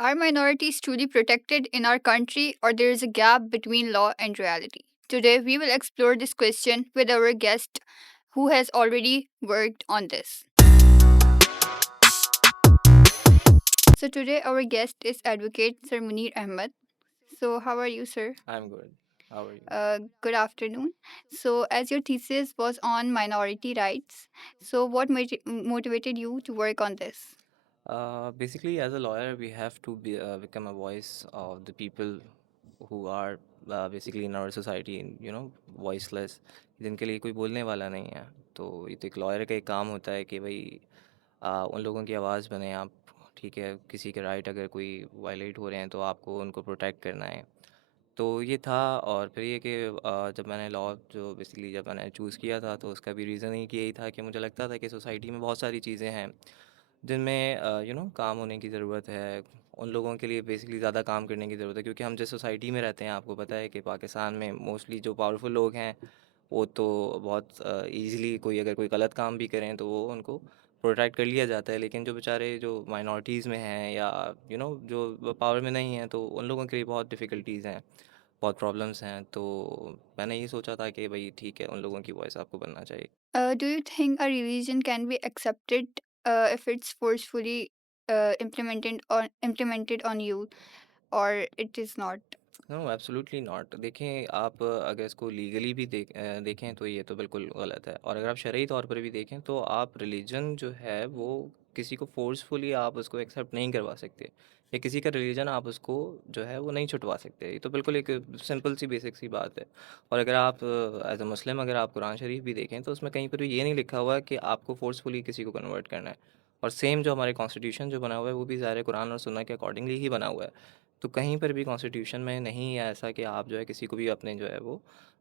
Are minorities truly protected in our country, or there is a gap between law and reality? Today, we will explore this question with our guest who has already worked on this. So, today, our guest is Advocate Sir Munir Ahmed. So, how are you, sir? I'm good. How are you? Good afternoon. So, as your thesis was on minority rights, so what motivated you to work on this? Basically, as a lawyer, we have to become a voice of the people who are basically in our society, voiceless, जिनके लिए कोई बोलने वाला नहीं है. तो ये तो एक लॉयर का एक काम होता है कि भाई उन लोगों की आवाज़ बने आप. ठीक है, किसी के राइट अगर कोई वायलेट हो रहे हैं तो आपको उनको प्रोटेक्ट करना है. तो ये था. और फिर ये कि जब मैंने लॉ जो बेसिकली जब मैंने चूज़ किया था तो उसका भी रीज़न ही कि यही था कि मुझे लगता था कि सोसाइटी में बहुत सारी चीज़ें हैं जिनमें काम होने की ज़रूरत है. उन लोगों के लिए बेसिकली ज़्यादा काम करने की ज़रूरत है, क्योंकि हम जिस सोसाइटी में रहते हैं आपको पता है कि पाकिस्तान में मोस्टली जो पावरफुल लोग हैं वो तो बहुत ईज़िली कोई अगर कोई गलत काम भी करें तो वो उनको प्रोटेक्ट कर लिया जाता है. लेकिन जो बेचारे जो माइनॉरिटीज़ में हैं या जो पावर में नहीं हैं तो उन लोगों के लिए बहुत डिफ़िकल्टीज़ हैं, बहुत प्रॉब्लम्स हैं. तो मैंने ये सोचा था कि भाई ठीक है, उन लोगों की वॉइस आपको बनना चाहिए. Do you think a religion can be accepted if it's forcefully implemented on you, or it is not? No absolutely not. देखें आप अगर इसको लीगली भी देखें तो ये तो बिल्कुल गलत है. और अगर आप शरई तौर पर भी देखें तो आप रिलीजन जो है वो किसी को फोर्सफुली आप उसको एक्सेप्ट नहीं करवा सकते, या किसी का रिलीजन आप उसको जो है वो नहीं छुटवा सकते. ये तो बिल्कुल एक सिंपल सी बेसिक सी बात है. और अगर आप एज अ मुस्लिम अगर आप कुरान शरीफ भी देखें तो उसमें कहीं पर भी ये नहीं लिखा हुआ है कि आपको फोर्सफुली किसी को कन्वर्ट करना है. और सेम जो हमारे कॉन्स्टिट्यूशन जो बना हुआ है वो भी ज़ाहिर कुरान और सुन्ना के अकॉर्डिंगली ही बना हुआ है. तो कहीं पर भी कॉन्स्टिट्यूशन में नहीं है ऐसा कि आप जो है किसी को भी अपने जो है वो,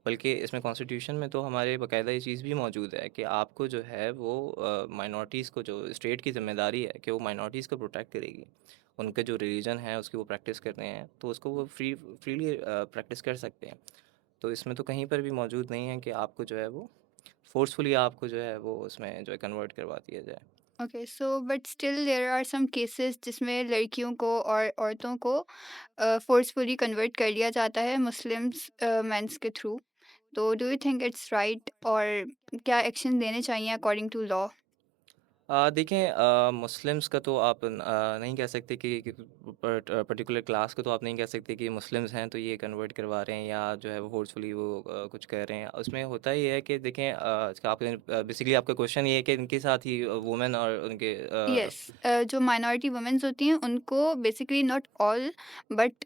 बल्कि इसमें कॉन्स्टिट्यूशन में तो हमारे बाकायदा ये चीज़ भी मौजूद है कि आपको जो है वो माइनॉरिटीज़ को, जो स्टेट की ज़िम्मेदारी है कि वो माइनॉरिटीज़ को प्रोटेक्ट करेगी. उनके जो रिलीजन है उसकी वो प्रैक्टिस कर रहे हैं तो उसको वो फ्रीली प्रैक्टिस कर सकते हैं. तो इसमें तो कहीं पर भी मौजूद नहीं है कि आपको जो है वो फोर्सफुली आपको जो है वो उसमें जो है कन्वर्ट करवा दिया जाए. Okay, so but still there are some cases जिसमें लड़कियों को और औरतों को forcefully convert कर लिया जाता है मुस्लिम्स मेंस के थ्रू. तो do you think it's right, और क्या एक्शन लेने चाहिए according to law? देखें मुस्लिम्स का तो आप नहीं कह सकते कि पर्टिकुलर क्लास को तो आप नहीं कह सकते कि मुस्लिम्स हैं तो ये कन्वर्ट करवा रहे हैं या जो है वो फोर्सफुली वो कुछ कर रहे हैं. उसमें होता ये है कि देखें आपने बेसिकली आपका क्वेश्चन ये है कि इनके साथ ही वुमेन और उनके यस, जो माइनॉरिटी वुमेन्स होती हैं उनको basically not all, but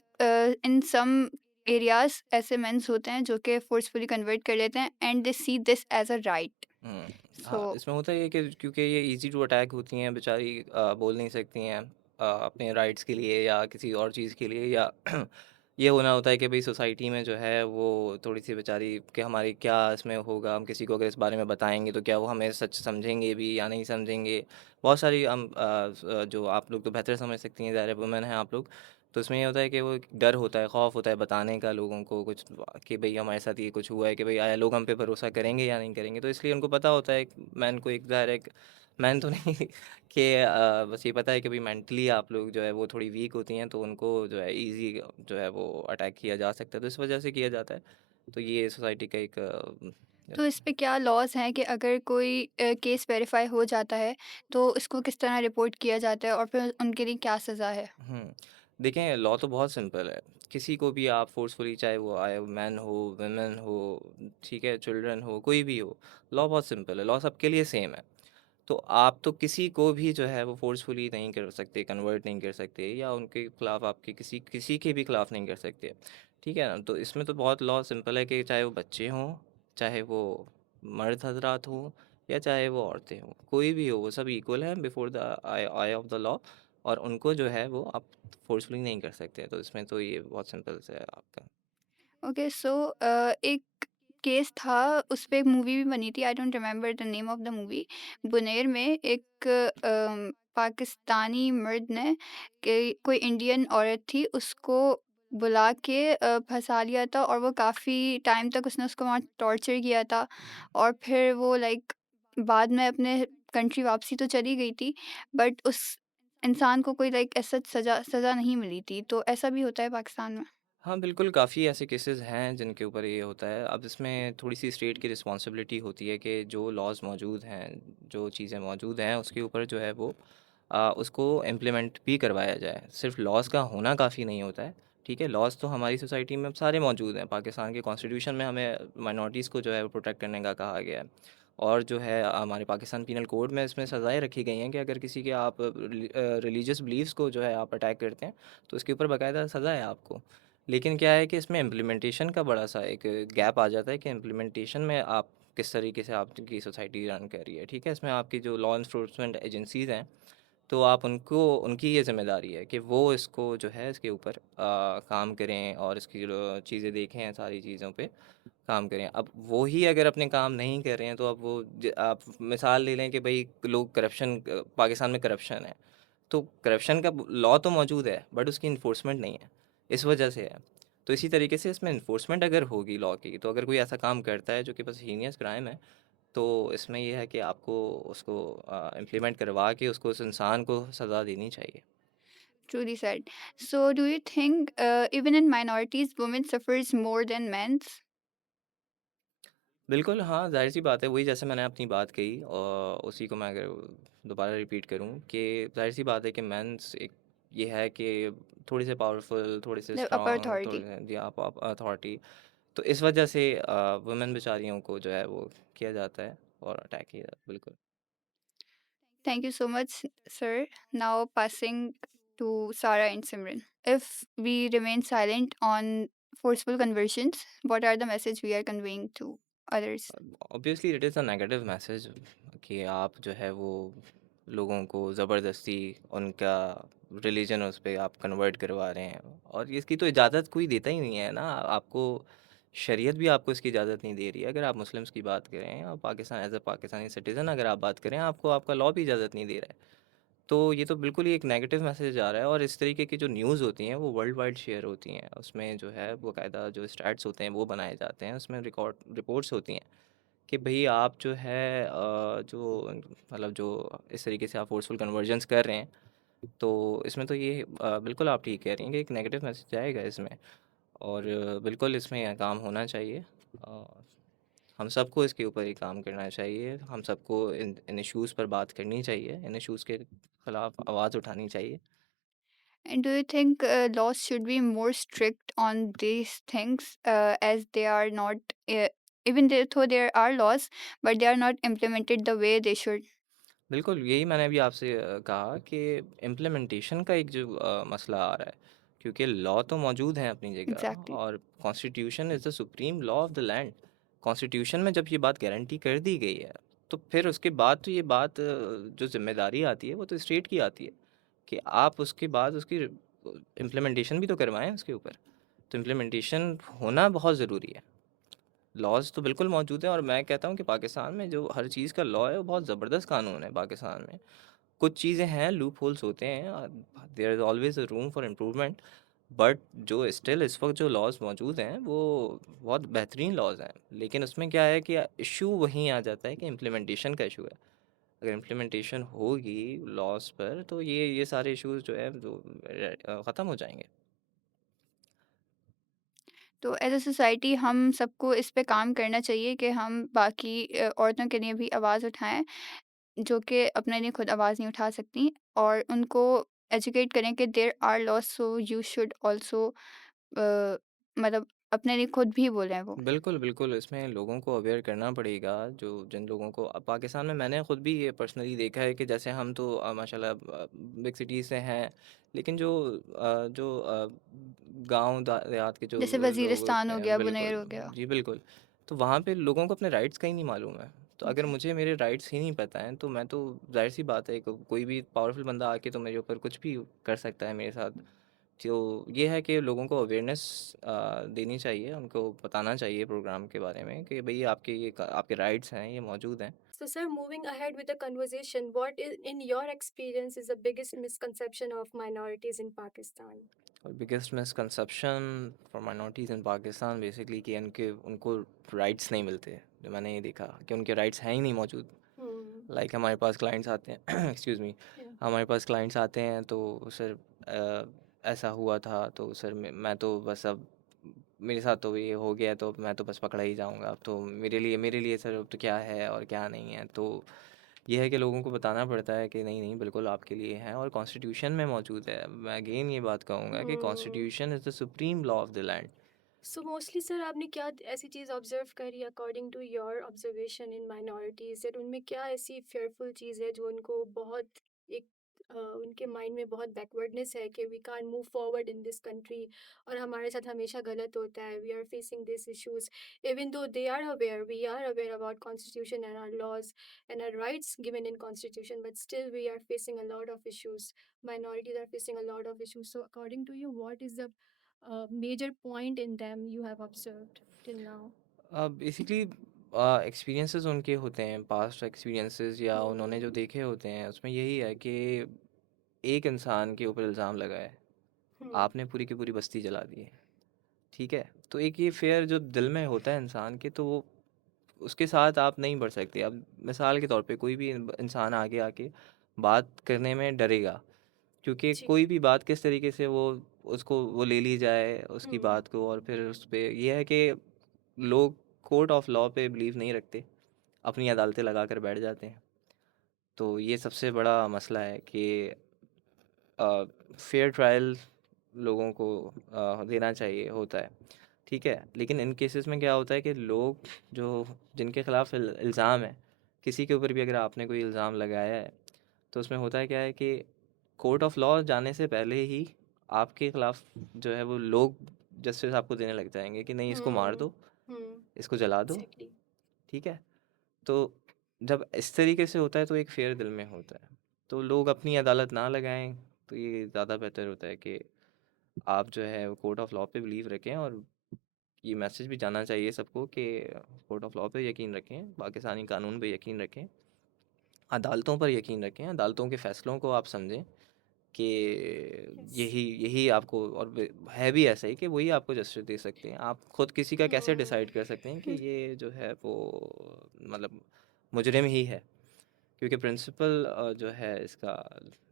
in some areas ऐसे मेंस होते हैं जो कि फोर्सफुली कन्वर्ट कर लेते हैं and they see this as a right. हाँ, सो इसमें होता ये है कि क्योंकि ये इजी टू अटैक होती हैं बेचारी, बोल नहीं सकती हैं अपने राइट्स के लिए या किसी और चीज़ के लिए, या ये होना होता है कि भाई सोसाइटी में जो है वो थोड़ी सी बेचारी कि हमारी क्या इसमें होगा, हम किसी को अगर इस बारे में बताएंगे तो क्या वो हमें सच समझेंगे भी या नहीं समझेंगे. बहुत सारी हम जो आप लोग तो बेहतर समझ सकती हैं, ज़ाहिर वुमेन हैं आप लोग. तो इसमें ये होता है कि वो एक डर होता है, खौफ होता है बताने का लोगों को कुछ कि भई हमारे साथ ये कुछ हुआ है, कि भई आया लोग हम पे भरोसा करेंगे या नहीं करेंगे. तो इसलिए उनको पता होता है, एक मैन को एक ज़ाहिर है एक मैन तो नहीं कि बस ये पता है कि भई मेंटली आप लोग जो है वो थोड़ी वीक होती हैं तो उनको जो है ईज़ी जो है वो अटैक किया जा सकता है. तो इस वजह से किया जाता है. तो ये सोसाइटी का एक तो इस पे क्या लॉज हैं कि अगर कोई केस वेरीफाई हो जाता है तो इसको किस तरह रिपोर्ट किया जाता है और फिर उनके लिए क्या सज़ा है? देखें लॉ तो बहुत सिंपल है. किसी को भी आप फोर्सफुली, चाहे वो आए मैन हो, वुमेन हो, ठीक है, चिल्ड्रन हो, कोई भी हो, लॉ बहुत सिंपल है. लॉ सबके लिए सेम है. तो आप तो किसी को भी जो है वो फोर्सफुली नहीं कर सकते, कन्वर्ट नहीं कर सकते, या उनके खिलाफ आपके किसी किसी के भी खिलाफ नहीं कर सकते. ठीक है ना. तो इसमें तो बहुत लॉ सिंपल है कि चाहे वो बच्चे हों, चाहे वो मर्द हजरात हों, या चाहे वो औरतें हों, कोई भी हो, वो सब इक्वल हैं before the I I of the law. और उनको जो है वो आप फोर्सफुली नहीं कर सकते. तो इसमें तो ये बहुत सिंपल से है आपका. ओके, सो एक केस था, उस पे एक मूवी भी बनी थी. I don't remember the name of the movie. Buner में एक पाकिस्तानी मर्द ने कोई इंडियन औरत थी उसको बुला के फंसा लिया था, और वो काफ़ी टाइम तक उसने उसको वहाँ टॉर्चर किया था. और फिर वो लाइक बाद में अपने कंट्री वापसी तो चली गई थी, बट उस इंसान को कोई लाइक ऐसा सज़ा सज़ा नहीं मिली थी, तो ऐसा भी होता है पाकिस्तान में? हाँ, बिल्कुल, काफ़ी ऐसे केसेज़ हैं जिनके ऊपर ये होता है। अब इसमें थोड़ी-सी स्टेट की रिस्पॉन्सिबिलिटी होती है कि जो लॉज़ मौजूद हैं, जो चीज़ें मौजूद हैं, उसके ऊपर जो है वो उसको इम्प्लीमेंट भी करवाया जाए। सिर्फ़ लॉज़ का होना काफ़ी नहीं होता है, ठीक है? लॉज़ तो हमारी सोसाइटी में अब सारे मौजूद हैं। पाकिस्तान के कॉन्स्टिट्यूशन में हमें माइनॉरिटीज़ को जो है वो प्रोटेक्ट करने का कहा गया है। और जो है हमारे पाकिस्तान पीनल कोड में इसमें सज़ाएँ रखी गई हैं कि अगर किसी के आप रिलीजियस बिलीफ़्स को जो है आप अटैक करते हैं, तो इसके ऊपर बाकायदा सज़ा है आपको। लेकिन क्या है कि इसमें इम्प्लीमेंटेशन का बड़ा-सा एक गैप आ जाता है कि इम्प्लीमेंटेशन में आप किस तरीके से आपकी सोसाइटी रन कर रही है, ठीक है? इसमें आपकी जो लॉ एनफोर्समेंट एजेंसीज़ हैं, तो आप उनको उनकी ये ज़िम्मेदारी है कि वो इसको जो है इसके ऊपर काम करें और इसकी जो चीज़ें देखें, सारी चीज़ों पे काम करें। अब वो ही अगर अपने काम नहीं कर रहे हैं, तो अब वो आप मिसाल ले लें कि भई लोग करप्शन पाकिस्तान में करप्शन है। तो करप्शन का लॉ तो मौजूद है बट उसकी इन्फोर्समेंट नहीं है, इस वजह से है। तो इसी तरीके से इसमें इन्फोर्समेंट अगर होगी लॉ की, तो अगर कोई ऐसा काम करता है जो कि बस हीनियस क्राइम है, तो इसमें ये है कि आपको उसको इम्प्लीमेंट करवा के उसको उस इंसान को सज़ा देनी चाहिए। Truly said. So do you think even in minorities women suffers more than men's? बिल्कुल, हाँ, ज़ाहिर-सी बात है, वही जैसे मैंने अपनी बात कही और उसी को मैं अगर दोबारा रिपीट करूँ कि ज़ाहिर-सी बात है कि मेंस एक ये है कि थोड़े से पावरफुल, थोड़े से The upper स्ट्रॉन्ग, थोड़े authority. से जी, आप अथॉरिटी, तो इस वजह से वुमेन बेचारियों को जो है वो किया जाता है और अटैक किया जाता है, बिल्कुल। Thank you so much, sir. Now passing to Sarah and Simran. If we remain silent on forceful conversions, what are the message we are conveying to others? Obviously it is a negative message कि आप जो है वो लोगों को ज़बरदस्ती उनका religion उस पे आप कन्वर्ट करवा रहे हैं और इसकी तो इजाज़त कोई देता ही नहीं है ना। आपको शरीयत भी आपको इसकी इजाज़त नहीं दे रही है। अगर आप मुस्लिम्स की बात करें और Pakistan as a Pakistani citizen अगर आप बात करें, आपको आपका लॉ भी इजाज़त नहीं दे रहा है। तो ये तो बिल्कुल ही एक नेगेटिव मैसेज आ रहा है और इस तरीके की जो न्यूज़ होती हैं वो वर्ल्ड वाइड शेयर होती हैं। उसमें जो है बाकायदा जो स्टैट्स होते हैं वो बनाए जाते हैं, उसमें रिपोर्ट्स होती हैं कि भई आप जो है जो मतलब जो इस तरीके से आप फ़ोर्सफुल कन्वर्जन्स कर रहे हैं, तो इसमें तो ये बिल्कुल आप ठीक कह रही हैं कि एक नेगेटिव मैसेज जाएगा इसमें और बिल्कुल इसमें ये काम होना चाहिए। अ, हम सबको इसके ऊपर ही काम करना चाहिए। हम सबको इन इन इश्यूज़ पर बात करनी चाहिए। इन इश्यूज़ के खिलाफ आवाज़ उठानी चाहिए। And do you think laws should be more strict on these things as they are not, uh, even though there are laws, but they are not implemented the way they should? बिल्कुल, यही मैंने अभी आपसे कहा कि implementation का एक जो मसला आ रहा है, क्योंकि लॉ तो मौजूद हैं अपनी जगह Exactly. और constitution is the supreme law of the land. Constitution में जब ये बात गारंटी कर दी गई है, तो फिर उसके बाद तो ये बात जो ज़िम्मेदारी आती है, वो तो स्टेट की आती है कि आप उसके बाद उसकी इम्प्लीमेंटेशन भी तो करवाएँ उसके ऊपर। तो इम्प्लीमेंटेशन होना बहुत ज़रूरी है। लॉज़ तो बिल्कुल मौजूद हैं और मैं कहता हूँ कि पाकिस्तान में जो हर चीज़ का लॉ है, वो बहुत ज़बरदस्त कानून है पाकिस्तान में। कुछ चीज़ें हैं, लूप होल्स होते हैं, there is always a room for improvement, but जो स्टिल इस वक़्त जो लॉज़ मौजूद हैं, वो बहुत बेहतरीन लॉज़ हैं। लेकिन उसमें क्या है कि इश्यू वहीं आ जाता है कि इम्प्लीमेंटेशन का इश्यू है। अगर इम्प्लीमेंटेशन होगी लॉज़ पर, तो ये सारे इश्यूज़ जो है, वो ख़त्म हो जाएँगे। तो एज अ सोसाइटी हम सबको इस पे काम करना चाहिए कि हम बाकी औरतों के लिए भी आवाज़ उठाएं जो कि अपने लिए खुद आवाज़ नहीं उठा सकती और उनको एजुकेट करें कि there are laws so you should also मतलब अपने लिए खुद भी बोलें वो। बिल्कुल, बिल्कुल, इसमें लोगों को अवेयर करना पड़ेगा, जो जिन लोगों को अब पाकिस्तान में मैंने खुद भी ये पर्सनली देखा है कि जैसे हम तो माशाल्लाह बिग सिटी से हैं, लेकिन जो गाँव देहात के जो जैसे लोग वज़ीरिस्तान होते हो हैं, गया, बिल्कुल, बुनेर हो गया। जी बिल्कुल, तो वहाँ पे लोगों को अपने राइट्स का ही नहीं मालूम है। तो अगर एग्ज़ैक्ट मुझे मेरे राइट्स ही नहीं पता हैं, तो मैं तो ज़ाहिर-सी बात है, कोई भी पावरफुल बंदा आके तो मेरे ऊपर कुछ भी कर सकता है मेरे साथ। तो ये है कि लोगों को अवेयरनेस देनी चाहिए, उनको बताना चाहिए प्रोग्राम के बारे में कि भई आपके राइट्स हैं, ये मौजूद हैं। So, sir, moving ahead with the conversation, what is, in your experience, is the biggest misconception of minorities in Pakistan? और biggest misconception for minorities in Pakistan basically कि उनके उनको राइट्स नहीं मिलते। जो मैंने ये देखा कि उनके राइट्स हैं ही नहीं मौजूद। Hmm. लाइक हमारे पास क्लाइंट्स आते हैं एक्सक्यूज़ मी, Yeah. हमारे पास क्लाइंट्स आते हैं तो सर ऐसा हुआ था तो सर मैं तो बस अब मेरे साथ तो ये हो गया तो मैं तो बस पकड़ा ही जाऊंगा अब तो मेरे लिए सर अब तो क्या है और क्या नहीं है। तो ये है कि लोगों को बताना पड़ता है कि नहीं नहीं बिल्कुल आपके लिए है और कॉन्स्टिट्यूशन में मौजूद है। मैं अगेन ये बात कहूँगा कि hmm. Constitution is the supreme law of the land. So mostly sir आपने क्या ऐसी चीज़ ऑब्जर्व करी according to your observation in minorities that उनमें क्या ऐसी फेयरफुल चीज़ है जो उनको बहुत एक उनके माइंड में बहुत बैकवर्डनेस है कि we can't move forward in this country और हमारे साथ हमेशा गलत होता है, we are facing this issues even though they are aware, we are aware about constitution and are laws and are rights given in constitution but still we are facing a lot of issues, minorities are facing a lot of issues. So according to you, what is the major point in them you have observed till now? Basically experiences उनके होते हैं, past experiences या उन्होंने जो Hmm. देखे होते हैं उसमें यही है कि एक इंसान के ऊपर इल्ज़ाम लगा है, Hmm. आपने पूरी की पूरी बस्ती जला दी है, ठीक है? तो एक ये फ़ेयर जो दिल में होता है इंसान के, तो वो उसके साथ आप नहीं बढ़ सकते। अब मिसाल के तौर पे कोई भी इंसान आगे आके बात करने में डरेगा, क्योंकि जी. कोई भी बात किस तरीके से वो ले ली जाए उसकी Hmm. बात को, और फिर उस पे ये है कि लोग कोर्ट ऑफ लॉ पे बिलीव नहीं रखते, अपनी अदालतें लगा कर बैठ जाते हैं। तो ये सबसे बड़ा मसला है कि फेयर ट्रायल लोगों को देना चाहिए होता है, ठीक है? लेकिन इन केसेस में क्या होता है कि लोग जो जिनके खिलाफ इल्ज़ाम है, किसी के ऊपर भी अगर आपने कोई इल्ज़ाम लगाया है, तो उसमें होता है क्या है कि कोर्ट ऑफ लॉ जाने से पहले ही आपके खिलाफ जो है वो लोग जस्टिस आपको देने लग जाएंगे कि नहीं इसको मार Hmm. दो, Hmm. इसको जला दो, Exactly. ठीक है? तो जब इस तरीके से होता है तो एक फेयर दिल में होता है, तो लोग अपनी अदालत ना लगाएं, तो ये ज़्यादा बेहतर होता है कि आप जो है कोर्ट ऑफ लॉ पे बिलीव रखें। और ये मैसेज भी जाना चाहिए सबको कि कोर्ट ऑफ लॉ पे यकीन रखें, पाकिस्तानी कानून पे यकीन रखें, अदालतों पर यकीन रखें, अदालतों के फ़ैसलों को आप समझें कि Yes. यही यही आपको, और है भी ऐसा ही कि वही आपको जस्टिस दे सकते हैं। आप खुद किसी का कैसे Hmm. डिसाइड कर सकते हैं कि ये जो है वो मतलब मुजरिम ही है, क्योंकि प्रिंसिपल जो है इसका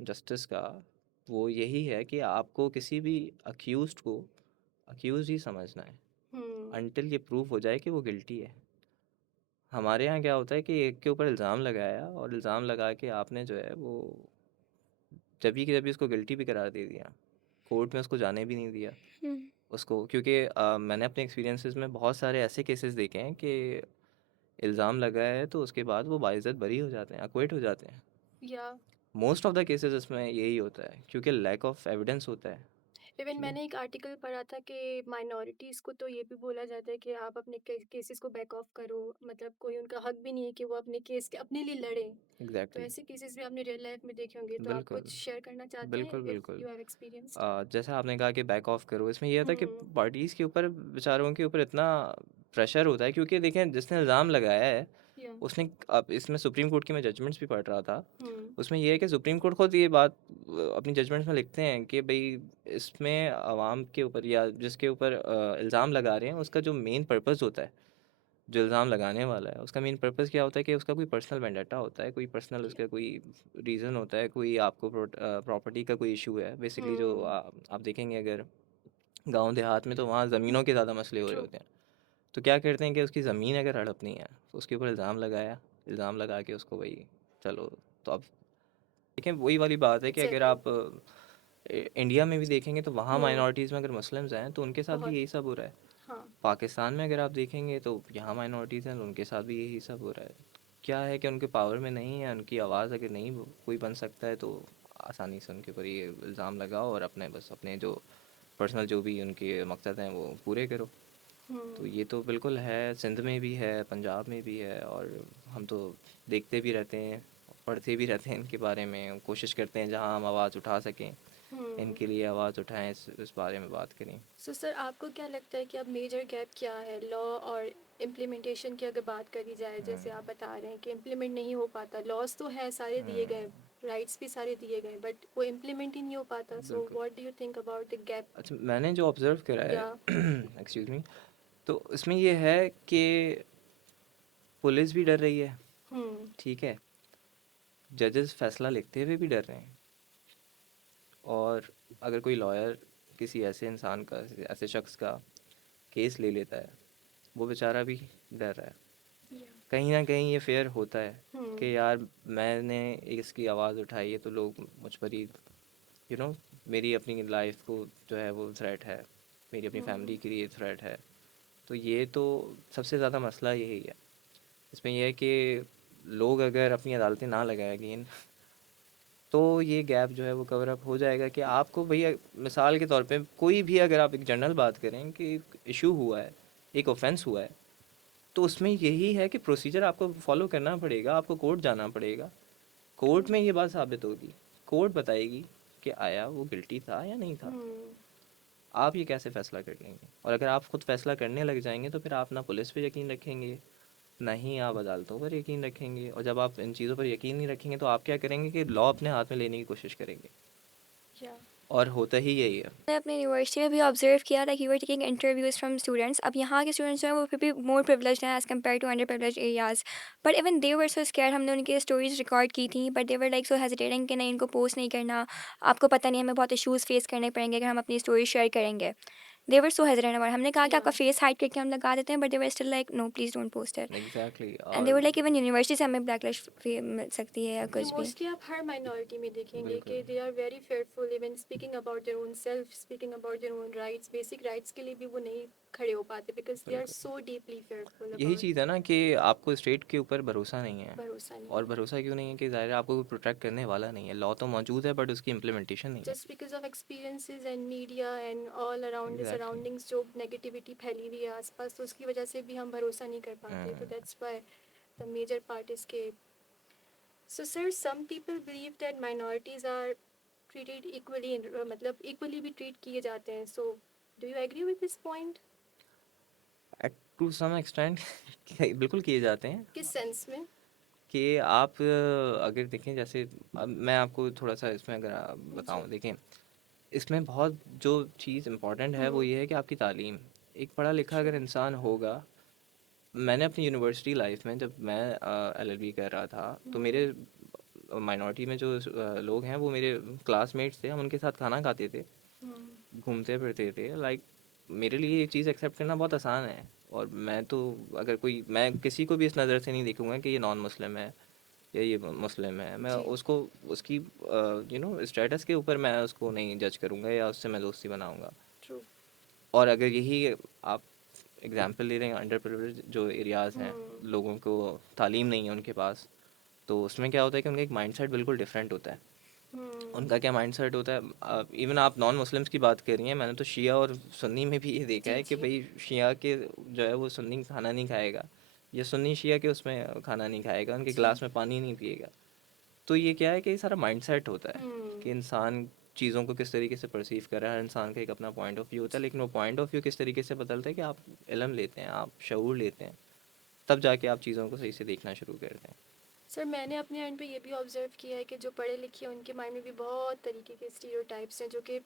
जस्टिस का वो यही है कि आपको किसी भी अक्यूज्ड को अक्यूज ही समझना है Hmm. अनटिल ये प्रूव हो जाए कि वो गिल्टी है। हमारे यहाँ क्या होता है कि एक के ऊपर इल्ज़ाम लगाया और इल्ज़ाम लगा के आपने जो है वो जब भी उसको गिल्टी भी करार दे दिया, कोर्ट में उसको जाने भी नहीं दिया उसको, क्योंकि मैंने अपने एक्सपीरियंसेस में बहुत सारे ऐसे केसेस देखे हैं कि इल्ज़ाम लगा है तो उसके बाद वो बाइज़्ज़त बरी हो जाते हैं, अक्विट हो जाते हैं। Yeah. Most of the cases इसमें यही होता है क्योंकि लैक ऑफ एविडेंस होता है, इवन ठीक है? मैंने एक आर्टिकल पढ़ा था कि माइनॉरिटीज़ को तो ये भी बोला जाता है कि आप अपने केसेस को बैक ऑफ करो, मतलब कोई उनका हक भी नहीं है कि वो अपने केस के अपने लिए लड़ें। तो एग्जैक्टली, ऐसे केसेस भी आपने रियल लाइफ में देखे होंगे, तो आप बिल्कुल कुछ शेयर करना चाहते हैं बिल्कुल इफ़ बिल्कुल। You have experienced? जैसा आपने कहा कि बैक ऑफ करो, इसमें ये होता है कि हम्म. पार्टीज़ के ऊपर, बेचारों के ऊपर इतना प्रेशर होता है, क्योंकि देखें जिसने इल्ज़ाम लगाया है या. उसने, अब इसमें सुप्रीम कोर्ट की मैं जजमेंट्स भी पढ़ रहा था, हम्म. उसमें ये है कि सुप्रीम कोर्ट खुद ये बात अपनी जजमेंट्स में लिखते हैं कि भाई इसमें आवाम के ऊपर या जिसके ऊपर इल्ज़ाम लगा रहे हैं उसका जो मेन पर्पस होता है, जो इल्ज़ाम लगाने वाला है उसका मेन पर्पस क्या होता है कि उसका कोई पर्सनल वेंडेटा होता है, कोई पर्सनल या. उसका कोई रीज़न होता है, कोई आपको प्रॉपर्टी का कोई इशू है बेसिकली, जो हम्म. आप देखेंगे अगर गांव देहात में तो वहाँ ज़मीनों के ज़्यादा मसले हो रहे ट्रू. होते हैं। तो क्या करते हैं कि उसकी ज़मीन अगर हड़पनी है तो उसके ऊपर इल्ज़ाम लगाया, इल्ज़ाम लगा के उसको वही चलो। तो अब देखें वही वाली बात है कि अगर एग्जैक्टली. आप इंडिया में भी देखेंगे तो वहाँ हम्म. माइनॉरिटीज़ में अगर मुस्लिम्स हैं तो उनके साथ भी बहुत. यही सब हो रहा है। हाँ. पाकिस्तान में अगर आप देखेंगे तो यहाँ माइनॉरिटीज़ हैं तो उनके साथ भी यही सब हो रहा है। क्या है कि उनके पावर में नहीं है, उनकी आवाज़ अगर नहीं कोई बन सकता है तो आसानी से उनके ऊपर ये इल्ज़ाम लगाओ और अपने बस अपने जो पर्सनल जो भी उनके मकसद हैं वो पूरे करो। तो हम्म. ये तो बिल्कुल है, सिंध में भी है, पंजाब में भी है, और हम तो देखते भी रहते हैं, पढ़ते भी रहते हैं इनके बारे में, कोशिश करते हैं जहाँ हम आवाज़ उठा सकें हम्म. इनके लिए आवाज़ उठाएं, इस बारे में बात करें। सो सर आपको क्या लगता है कि अब मेजर गैप क्या है लॉ और इम्प्लीमेंटेशन की अगर बात करी जाए, जैसे आप बता रहे हैं कि इम्प्लीमेंट नहीं हो पाता, लॉज तो है सारे दिए गए, हम्म, राइट्स भी सारे दिए गए, बट वो इम्प्लीमेंट ही नहीं हो पाता, सो बिल्कुल। What do you think about the gap? अच्छा, मैंने जो ऑब्ज़र्व करा है या. एक्सक्यूज़ मी, तो इसमें ये है कि पुलिस भी डर रही है, हम्म. ठीक है, जजेस फैसला लिखते हुए भी डर रहे हैं, और अगर कोई लॉयर किसी ऐसे इंसान का, ऐसे शख्स का केस ले लेता है, वो बेचारा भी डर रहा है। या कहीं ना कहीं ये फेयर होता है हम्म कि यार मैंने इसकी आवाज़ उठाई है तो लोग मुझ पर ही, यू नो, मेरी अपनी लाइफ को जो है वो थ्रेट है, मेरी अपनी हम्म फैमिली के लिए थ्रेट है। तो ये तो सबसे ज़्यादा मसला यही है इसमें, यह है कि लोग अगर अपनी अदालतें ना लगाएंगे तो ये गैप जो है वो कवर अप हो जाएगा। कि आपको भैया मिसाल के तौर पे कोई भी, अगर आप एक जनरल बात करें कि इशू हुआ है, एक ऑफेंस हुआ है, तो उसमें यही है कि प्रोसीजर आपको फॉलो करना पड़ेगा, आपको कोर्ट जाना पड़ेगा। ट्रू कोर्ट में ये बात साबित होगी, कोर्ट बताएगी कि आया वो गिल्टी था या नहीं था। हम्म आप ये कैसे फैसला कर लेंगे? और अगर आप खुद फैसला करने लग जाएंगे तो फिर आप ना पुलिस पे यकीन रखेंगे, ना ही आप अदालतों पर यकीन रखेंगे। और जब आप इन चीज़ों पर यकीन नहीं रखेंगे तो आप क्या करेंगे कि लॉ अपने हाथ में लेने की कोशिश करेंगे। या और होता ही यही है। मैंने अपने यूनिवर्सिटी में भी ऑब्जर्व किया like you were taking interviews from students. अब यहाँ के स्टूडेंट्स जो हैं वो फिर भी मोर प्रिविलेज्ड हैं as compare to under privileged areas, but even they were so scared. हमने उनकी स्टोरीज रिकॉर्ड की थी but they were like so hesitating कि नहीं, इनको पोस्ट नहीं करना, आपको पता नहीं हमें बहुत इशूज़ फेस करने पड़ेंगे अगर हम अपनी स्टोरी शेयर करेंगे। दे वर सो हेजिटेंट अबाउट। हमने कहा कि या आपका फेस हाइड करके हम लगा देते हैं, but they were still like no please don't post it. Exactly. And they और वर लाइक इवन यूनिवर्सिटी से हमें बैकलैश मिल सकती है या ये कुछ भी। मोस्टली आप हर माइनॉरिटी में देखेंगे बिल्कुल कि they are very fearful even speaking about their own self, speaking about their own rights, basic rights के लिए भी वो नहीं खड़े हो पाते बिकॉज दे आर बिल्कुल सो डीपली फेयरफुल यही अबाउट चीज़ है ना कि आपको स्टेट के ऊपर भरोसा नहीं है। भरोसा नहीं और है। भरोसा क्यों नहीं है? कि ज़ाहिर है आपको कोई प्रोटेक्ट करने वाला नहीं है। लॉ तो मौजूद है बट उसकी इम्प्लीमेंटेशन नहीं है। Just because of experiences and media and all around the exactly. Surroundings जो नेगेटिविटी फैली हुई है आसपास, तो उसकी वजह से भी हम भरोसा नहीं कर पाते, तो that's why the major part is के so sir some people believe that minorities are treated equally, मतलब इक्वली भी ट्रीट किए जाते हैं, so do you agree with this point? At to some extent बिल्कुल किए जाते हैं। किस सेंस में? कि आप अगर देखें, जैसे अब मैं आपको थोड़ा सा इसमें अगर जी। बताऊं, देखें इसमें बहुत जो चीज़ इम्पोर्टेंट है वो हम्म ये है कि आपकी तालीम। एक पढ़ा लिखा ट्रू अगर इंसान होगा, मैंने अपनी यूनिवर्सिटी लाइफ में जब मैं एलएलबी कर रहा था तो मेरे हम्म माइनॉरिटी में जो लोग हैं वो मेरे क्लासमेट्स थे, हम उनके साथ खाना खाते थे, हम्म घूमते फिरते थे। लाइक मेरे लिए ये चीज़ एक्सेप्ट करना बहुत आसान है। और मैं तो, अगर कोई, मैं किसी को भी इस नज़र से नहीं देखूंगा कि ये नॉन मुस्लिम है या ये मुस्लिम है। मैं जी उसको उसकी स्टेटस के ऊपर मैं उसको नहीं जज करूंगा या उससे मैं दोस्ती बनाऊंगा। ट्रू और अगर यही आप एग्जांपल ले रहे हैं अंडर प्रिविलेज जो एरियाज़ हैं, हम्म लोगों को तालीम नहीं है उनके पास, तो उसमें क्या होता है कि उनका एक माइंडसेट बिल्कुल डिफरेंट होता है। हम्म उनका क्या माइंडसेट होता है, इवन आप नॉन मुस्लिम्स की बात कर रही हैं, मैंने तो शिया और सुन्नी में भी ये देखा जी है कि जी भाई शिया के जो है वो सुन्नी खाना नहीं खाएगा, या सुन्नी शिया के उसमें खाना नहीं खाएगा, उनके जी गिलास में पानी नहीं पिएगा। तो ये क्या है कि ये सारा माइंडसेट होता है हम्म कि इंसान चीज़ों को किस तरीके से परसीव कर रहा है। हर इंसान का एक अपना पॉइंट ऑफ व्यू होता है, लेकिन वो पॉइंट ऑफ व्यू किस तरीके से बदलता है कि आप इल्म लेते हैं, आप शऊर लेते हैं, तब जाके आप चीज़ों को सही से देखना शुरू करते हैं। सर मैंने अपने एंड पे ये भी ऑब्जर्व किया है कि जो पढ़े लिखे हैं उनके माइंड में भी बहुत तरीके के स्टीरियोटाइप्स हैं जो कि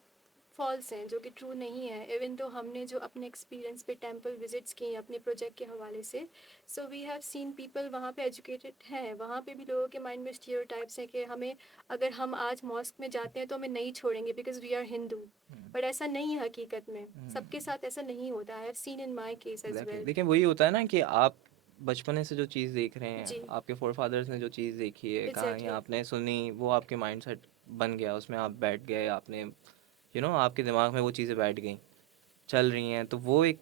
फॉल्स हैं, जो कि ट्रू नहीं है। इवन तो हमने जो अपने एक्सपीरियंस पे टेंपल विजिट्स किए हैं अपने प्रोजेक्ट के हवाले से, so we have seen people वहाँ पे एजुकेटेड हैं, वहाँ पे भी लोगों के माइंड में स्टीरियोटाइप्स हैं कि हमें, अगर हम आज मॉस्क में जाते हैं तो हमें नहीं छोड़ेंगे because we are Hindu. But ऐसा नहीं है हकीकत में, सबके साथ ऐसा नहीं होता। I have seen in my case as exactly. Well. देखिए वही होता है ना कि आप बचपने से जो चीज़ देख रहे हैं, जी आपके फोर फादर्स ने जो चीज़ देखी है, कहानी एग्जैक्टली आपने सुनी, वो आपके माइंडसेट बन गया, उसमें आप बैठ गए, आपने आपके दिमाग में वो चीज़ें बैठ गई, चल रही हैं। तो वो एक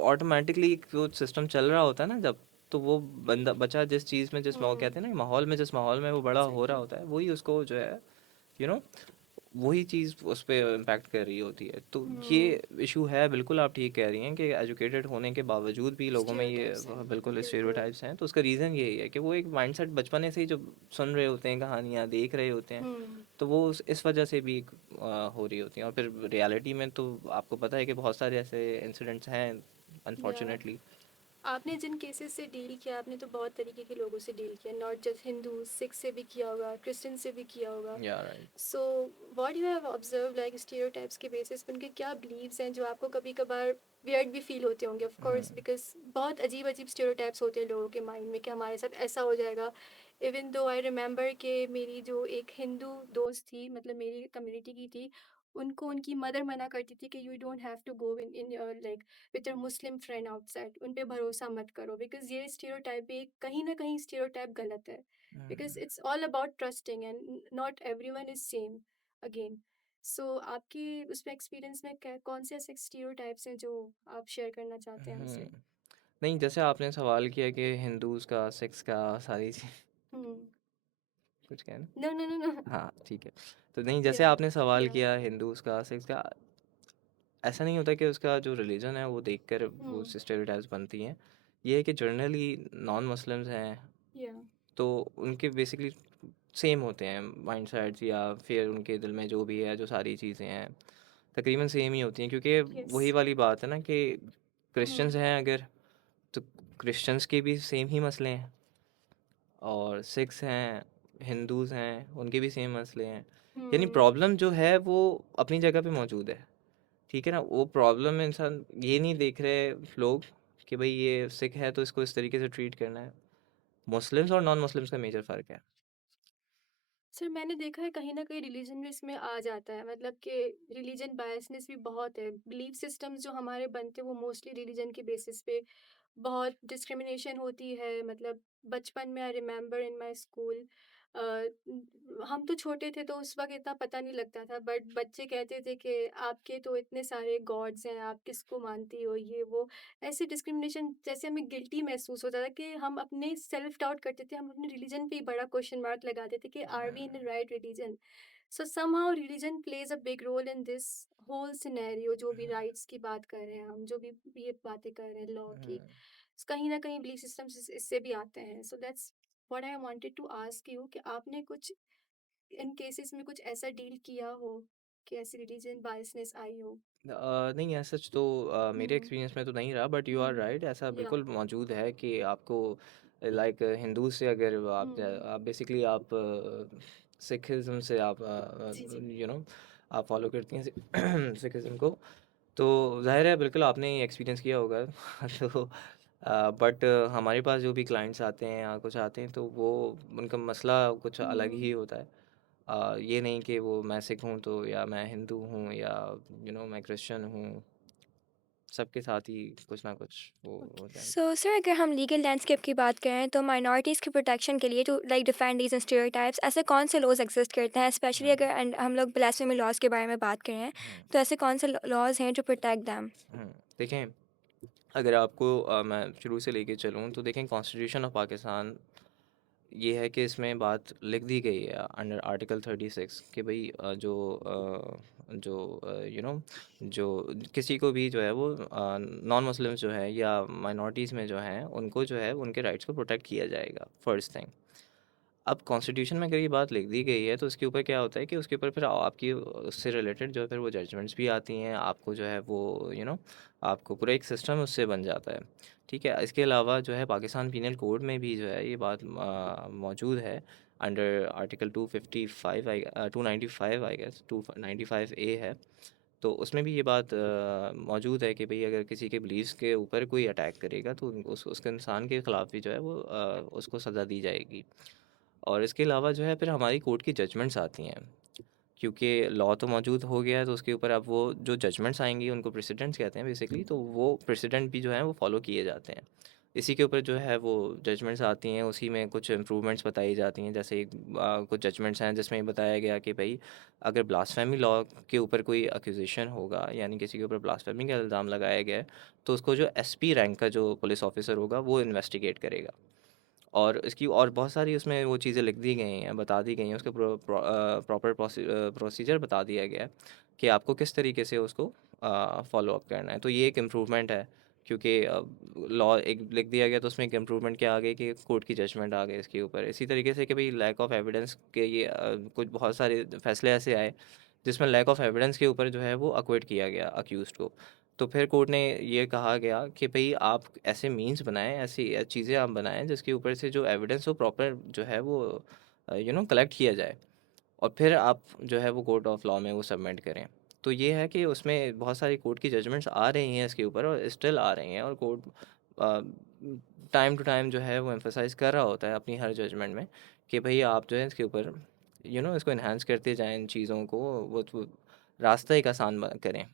ऑटोमेटिकली जो सिस्टम चल रहा होता है ना जब, तो वो बंदा बचा जिस चीज़ में, जिस माहौल कहते हैं ना, माहौल में, जिस माहौल में वो बड़ा हो रहा एग्जैक्टली होता है, वही उसको जो है यू नो वही चीज़ उस पे इम्पैक्ट कर रही होती है। तो ये इशू है, बिल्कुल आप ठीक कह रही हैं कि एजुकेटेड होने के बावजूद भी लोगों में ये स्टीरियोटाइप्स हैं बिल्कुल बिल्कुल। स्टेरियोटाइप्स हैं। तो उसका रीज़न यही है कि वो एक माइंडसेट बचपने से ही जो सुन रहे होते हैं, कहानियाँ देख रहे होते हैं, हम्म तो वो इस वजह से भी हो रही होती हैं। और फिर रियलिटी में तो आपको पता है कि बहुत सारे ऐसे इंसिडेंट्स हैं, या अनफॉर्चुनेटली। आपने जिन केसेस से डील किया, आपने तो बहुत तरीके के लोगों से डील किया, नॉट जस्ट हिंदू, सिख से भी किया होगा, क्रिश्चियन से भी किया होगा। या right. So what you have observe like stereotypes के बेसिस पे उनके क्या बिलीव्स हैं जो आपको कभी कभार वियर्ड भी फील होते होंगे, ऑफ कोर्स बिकॉज बहुत अजीब अजीब स्टीरियोटाइप्स होते हैं लोगों के माइंड में कि हमारे साथ ऐसा हो जाएगा, इवन दो आई रिमेंबर कि मेरी जो एक हिंदू दोस्त थी, मतलब मेरी कम्युनिटी की थी, उनको उनकी मदर मना करती थी कि you don't have to go in your like with your Muslim friend outside, उन पे भरोसा मत करो, बिकॉज ये स्टीरियोटाइप भी कहीं ना कहीं स्टीरियोटाइप गलत है, because it's all about trusting and not everyone is same again. So आपके उसमें एक्सपीरियंस में कौन से ऐसे स्टीरियोटाइप्स हैं जो आप शेयर करना चाहते हैं हमसे? नहीं, जैसे आपने सवाल किया कि हिंदूज़ का, सिख्स का, सारी चीज़ हम्म। कुछ कहना? No no no no. हाँ, ठीक है। तो नहीं, जैसे या आपने सवाल या किया हिंदूज़ का, सिख्स का, ऐसा नहीं होता कि उसका जो रिलीजन है वो देखकर वो हम्म। स्टेरियोटाइप्स बनती हैं। ये है कि जनरली नॉन मुस्लिम्स हैं, या तो उनके बेसिकली सेम होते हैं माइंडसेट्स, या फिर उनके दिल में जो भी है, जो सारी चीज़ें हैं, तकरीबन सेम ही होती हैं, क्योंकि यस। वही वाली बात है ना कि क्रिश्चियंस हम्म। हैं अगर, तो क्रिश्चियंस के भी सेम ही मसले हैं, और सिख्स हैं, हिंदूज़ हैं, उनके भी सेम मसले हैं। यानी हम्म। प्रॉब्लम जो है वो अपनी जगह पे मौजूद है, ठीक है ना? वो प्रॉब्लम इंसान ये नहीं देख रहे लोग कि भाई ये सिख है तो इसको इस तरीके से ट्रीट करना है। मुस्लिम्स और नॉन मुस्लिम्स का मेजर फ़र्क है। सर मैंने देखा है कहीं ना कहीं रिलीजन भी इसमें आ जाता है, मतलब कि रिलीजन बायसनेस भी बहुत है, बिलीफ सिस्टम्स जो हमारे बनते हैं वो मोस्टली रिलीजन के बेसिस पे बहुत डिस्क्रिमिनेशन होती है। मतलब बचपन में I remember in my school, हम तो छोटे थे तो उस वक्त इतना पता नहीं लगता था, बट बच्चे कहते थे कि आपके तो इतने सारे गॉड्स हैं, आप किसको मानती हो, ये वो ऐसे डिस्क्रिमिनेशन, जैसे हमें गिल्टी महसूस होता था कि हम अपने सेल्फ डाउट करते थे, हम अपने रिलीजन पे ही बड़ा क्वेश्चन मार्क लगाते थे कि are we in the right religion. So somehow religion plays a big role in this whole scenario, जो भी राइट्स की बात कर रहे हैं हम, जो भी ये बातें कर रहे हैं लॉ की, कहीं ना कहीं बिलीफ सिस्टम्स इससे भी आते हैं। So that's what I wanted to ask you कि आपने कुछ इन केसेस में कुछ ऐसा डील किया हो कि ऐसी रिलीजन बायसनेस आई हो? नहीं, ऐसा सच तो मेरे हम्म। एक्सपीरियंस में तो नहीं रहा, but you are hmm. Right, ऐसा या। बिल्कुल मौजूद है कि आपको लाइक हिंदू से अगर हम्म। आप बेसिकली आप सिखिज़्म से आप जी जी। यू नो आप फॉलो करती हैं सिखिज़्म को, तो ज़ाहिर है बिल्कुल आपने एक्सपीरियंस किया होगा तो बट हमारे पास जो भी क्लाइंट्स आते हैं या कुछ आते हैं तो वो उनका मसला कुछ अलग हम्म। ही होता है। ये नहीं कि वो मैं सिख हूँ तो, या मैं हिंदू हूँ, या मैं क्रिश्चियन हूँ, सबके साथ ही कुछ ना कुछ वो ओके। होता है। सो सर, अगर हम लीगल लैंडस्केप की बात करें तो माइनॉरिटीज़ की प्रोटेक्शन के लिए, to like defend these stereotypes, ऐसे कौन से लॉज एग्जिस्ट करते हैं, स्पेशली हम्म, अगर हम लोग ब्लास्फेमी लॉज के बारे में बात करें, हम्म, तो ऐसे कौन से लॉज हैं जो प्रोटेक्ट दैम? देखें, अगर आपको मैं शुरू से लेके चलूँ तो देखें, कॉन्स्टिट्यूशन ऑफ पाकिस्तान ये है कि इसमें बात लिख दी गई है अंडर आर्टिकल 36 कि भाई जो यू नो जो किसी को भी जो है वो नॉन मुस्लिम्स जो है या माइनॉरिटीज़ में जो हैं उनको जो है उनके राइट्स को प्रोटेक्ट किया जाएगा, फर्स्ट थिंग। अब कॉन्स्टिट्यूशन में अगर ये बात लिख दी गई है तो उसके ऊपर क्या होता है कि उसके ऊपर फिर आपकी उससे रिलेटेड जो है फिर वो जजमेंट्स भी आती हैं, आपको जो है वो आपको पूरा एक सिस्टम उससे बन जाता है, ठीक है? इसके अलावा जो है पाकिस्तान पीनल कोड में भी जो है ये बात मौजूद है अंडर आर्टिकल 255 295 आई गेस 295 ए है। तो उसमें भी ये बात मौजूद है कि भाई अगर किसी के बिलीव्स के ऊपर कोई अटैक करेगा तो उसके इंसान के ख़िलाफ़ भी जो है वो उसको सज़ा दी जाएगी। और इसके अलावा जो है फिर हमारी कोर्ट की जजमेंट्स आती हैं, क्योंकि लॉ तो मौजूद हो गया है तो उसके ऊपर अब वो जो जजमेंट्स आएंगी उनको प्रेसिडेंट्स कहते हैं बेसिकली, तो वो प्रेसिडेंट भी जो है वो फॉलो किए जाते हैं। इसी के ऊपर जो है वो जजमेंट्स आती हैं, उसी में कुछ इम्प्रूवमेंट्स बताई जाती हैं, जैसे कुछ जजमेंट्स हैं जिसमें बताया गया कि भाई अगर ब्लास्फेमी लॉ के ऊपर कोई अक्यूजेशन होगा, यानी किसी के ऊपर ब्लास्फेमी का इल्ज़ाम लगाया गया है, तो उसको जो एसपी रैंक का जो पुलिस ऑफिसर होगा वो इन्वेस्टिगेट करेगा। और इसकी और बहुत सारी उसमें वो चीज़ें लिख दी गई हैं, बता दी गई हैं, उसके प्रॉपर प्रोसीजर बता दिया गया है कि आपको किस तरीके से उसको फॉलो अप करना है। तो ये एक इम्प्रूवमेंट है, क्योंकि लॉ एक लिख दिया गया तो उसमें एक इम्प्रूवमेंट क्या आ गई कि कोर्ट की जजमेंट आ गई इसके ऊपर। इसी तरीके से कि भाई लैक ऑफ एविडेंस के ये कुछ बहुत सारे फैसले ऐसे आए जिसमें लैक ऑफ एविडेंस के ऊपर जो है वो अक्विट किया गया अक्यूज़्ड को। तो फिर कोर्ट ने ये कहा गया कि भई आप ऐसे मीन्स बनाएँ, ऐसी चीज़ें आप बनाएँ जिसके ऊपर से जो एविडेंस हो प्रॉपर जो है वो कलेक्ट किया जाए, और फिर आप जो है वो कोर्ट ऑफ लॉ में वो सबमिट करें। तो ये है कि उसमें बहुत सारी कोर्ट की जजमेंट्स आ रही हैं इसके ऊपर और स्टिल आ रही हैं, और कोर्ट टाइम टू टाइम जो है वो एम्फसाइज़ कर रहा होता है अपनी हर जजमेंट में कि भई आप जो है इसके ऊपर इसको एनहांस करते जाएँ इन चीज़ों को, वो रास्ता एक आसान करें।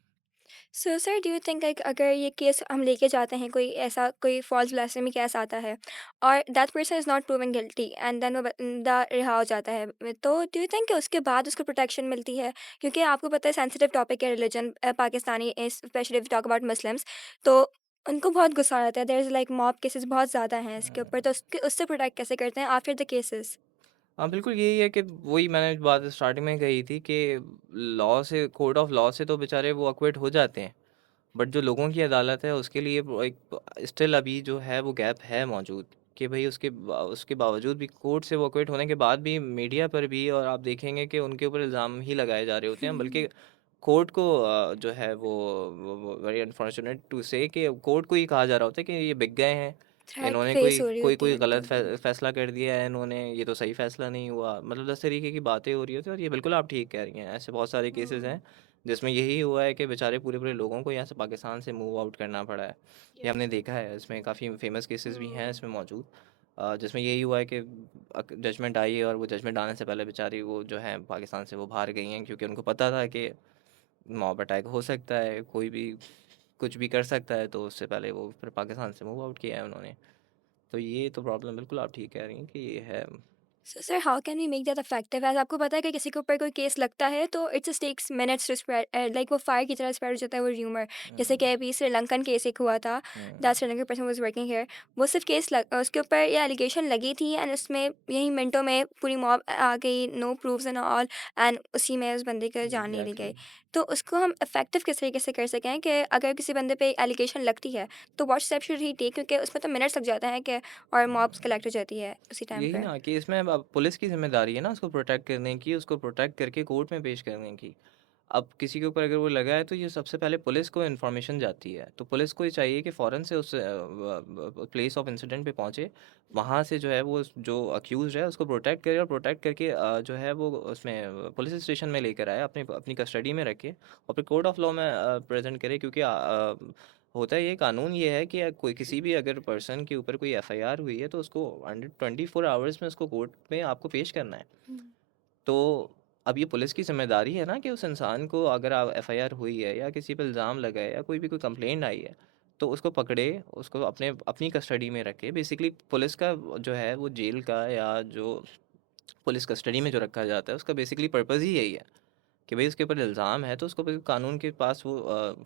So sir do you think like अगर ये केस हम लेके जाते हैं, कोई ऐसा कोई फॉल्स ब्लास्फेमी केस आता है और that person is not proven guilty and then वो बंदा रिहा हो जाता है, तो डू यू थिंक कि उसके बाद उसको प्रोटेक्शन मिलती है? क्योंकि आपको पता है सेंसिटिव टॉपिक है religion, Pakistani specially talk about Muslims, तो उनको बहुत गुस्सा आता है। There is like mob cases बहुत ज़्यादा हैं इसके ऊपर, तो उसके उससे प्रोटेक्ट कैसे करते हैं आफ्टर द केसेस? हाँ, बिल्कुल यही है कि वही मैंने बात स्टार्टिंग में कही थी कि लॉ से, कोर्ट ऑफ लॉ से तो बेचारे वो अक्विट हो जाते हैं। बट जो लोगों की अदालत है उसके लिए वो एक स्टिल अभी जो है वो गैप है मौजूद कि भाई उसके बावजूद भी कोर्ट से वो क्विट होने के बाद भी मीडिया पर भी, और आप देखेंगे कि उनके ऊपर इल्ज़ाम ही लगाए जा रहे होते हैं, बल्कि कोर्ट को जो है वो वेरी अनफॉर्चुनेट टू से कि कोर्ट को ही कहा जा रहा होता है कि ये बिक गए हैं, थ्रेट इन्होंने फेस कोई हो रही कोई होती कोई है गलत उनको। फैसला कर दिया है, इन्होंने ये तो सही फैसला नहीं हुआ, मतलब 10 तरीके की बातें हो रही होती हैं। और ये बिल्कुल आप ठीक कह रही हैं, ऐसे बहुत सारे केसेस हैं जिसमें यही हुआ है कि बेचारे पूरे पूरे लोगों को यहाँ से पाकिस्तान से मूव आउट करना पड़ा है। ये हमने देखा है, इसमें काफ़ी फेमस केसेस भी हैं इसमें मौजूद, जिसमें यही हुआ है कि जजमेंट आई है और वो जजमेंट आने से पहले बेचारी वो जो है पाकिस्तान से वो बाहर गई हैं, क्योंकि उनको पता था कि मॉब अटैक हो सकता है, कोई भी कुछ भी कर सकता है, तो उससे पहले वो फिर पाकिस्तान से मूव आउट किया है उन्होंने। तो ये तो प्रॉब्लम बिल्कुल आप ठीक कह रही हैं कि ये है। So sir how can we make that effective? As आपको पता है कि किसी के ऊपर कोई केस लगता है तो it's takes minutes to spread, like वो फायर की तरह स्प्रेड हो जाता है वो र्यूमर। जैसे कि हुँ, अभी श्रीलंकन केस एक हुआ था, that hmm, Sri Lankan person was working here. वो सिर्फ उसके ऊपर ये एलिगेशन लगी थी एंड उसमें यही मिनटों में पूरी मॉब आ गई, no proofs and all, and उसी में उस बंदे की जान ले ली एग्ज़ैक्टली। गई। तो उसको हम इफेक्टिव किस तरीके से कर सकें कि अगर किसी बंदे पे एलिगेशन लगती है तो what step should he take, क्योंकि उसमें तो मिनट्स लग जाता है कि और मॉब्स कलेक्ट हो जाती है उसी टाइम यही पर। ना कि इसमें अब पुलिस की ज़िम्मेदारी है ना उसको प्रोटेक्ट करने की, उसको प्रोटेक्ट करके कोर्ट में पेश करने की। अब किसी के ऊपर अगर वो लगा है तो ये सबसे पहले पुलिस को इन्फॉर्मेशन जाती है। तो पुलिस को ये चाहिए कि फ़ौरन से उस प्लेस ऑफ इंसिडेंट पे पहुँचे। वहाँ से जो है वो जो अक्यूज़्ड है उसको प्रोटेक्ट करे, और प्रोटेक्ट करके जो है वो उसमें पुलिस स्टेशन में लेकर आए, अपनी अपनी कस्टडी में रखे और फिर कोर्ट ऑफ लॉ में प्रेज़ेंट करे, क्योंकि होता ये कानून ये है कि कोई किसी भी अगर पर्सन के ऊपर कोई एफआईआर हुई है तो उसको अंडर 24 आवर्स में उसको कोर्ट में आपको पेश करना है। तो अब ये पुलिस की ज़िम्मेदारी है ना कि उस इंसान को, अगर एफआईआर हुई है या किसी पे इल्ज़ाम लगा है या कोई भी कोई कंप्लेंट आई है, तो उसको पकड़े, उसको अपने अपनी कस्टडी में रखे। बेसिकली पुलिस का जो है वो जेल का या जो पुलिस कस्टडी में जो रखा जाता है उसका बेसिकली पर्पज़ ही यही है कि भाई उसके ऊपर इल्ज़ाम है तो उसको फिर कानून के पास वो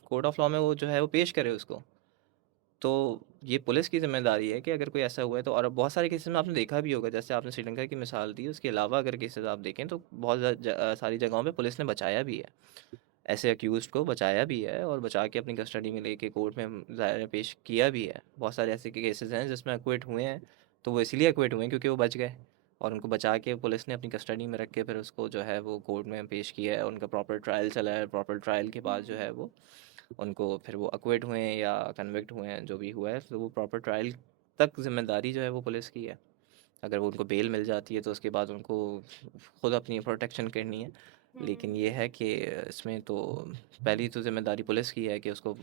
कोर्ट ऑफ लॉ में वो जो है वो पेश करे उसको। तो ये पुलिस की ज़िम्मेदारी है कि अगर कोई ऐसा हुआ है तो, और बहुत सारे केसेस में आपने देखा भी होगा, जैसे आपने श्रीलंका की मिसाल दी, उसके अलावा अगर केसेस आप देखें तो बहुत सारी जगहों पे पुलिस ने बचाया भी है, ऐसे अक्यूज़्ड को बचाया भी है और बचा के अपनी कस्टडी में लेके कोर्ट में ज़ाहिर पेश किया भी है। बहुत सारे ऐसे केसेस हैं जिसमें एक्विट हुए हैं, तो वो इसलिए एक्विट हुए हैं क्योंकि वो बच गए, और उनको बचा के पुलिस ने अपनी कस्टडी में रख के फिर उसको जो है वो कोर्ट में पेश किया है, उनका प्रॉपर ट्रायल चला है, प्रॉपर ट्रायल के बाद जो है वो उनको फिर वो एक्विट हुए हैं या कन्विक्ट हुए हैं, जो भी हुआ है, तो वो प्रॉपर ट्रायल तक ज़िम्मेदारी जो है वो पुलिस की है। अगर वो उनको बेल मिल जाती है तो उसके बाद उनको खुद अपनी प्रोटेक्शन करनी है। लेकिन ये है कि इसमें तो पहली तो ज़िम्मेदारी पुलिस की है कि उसको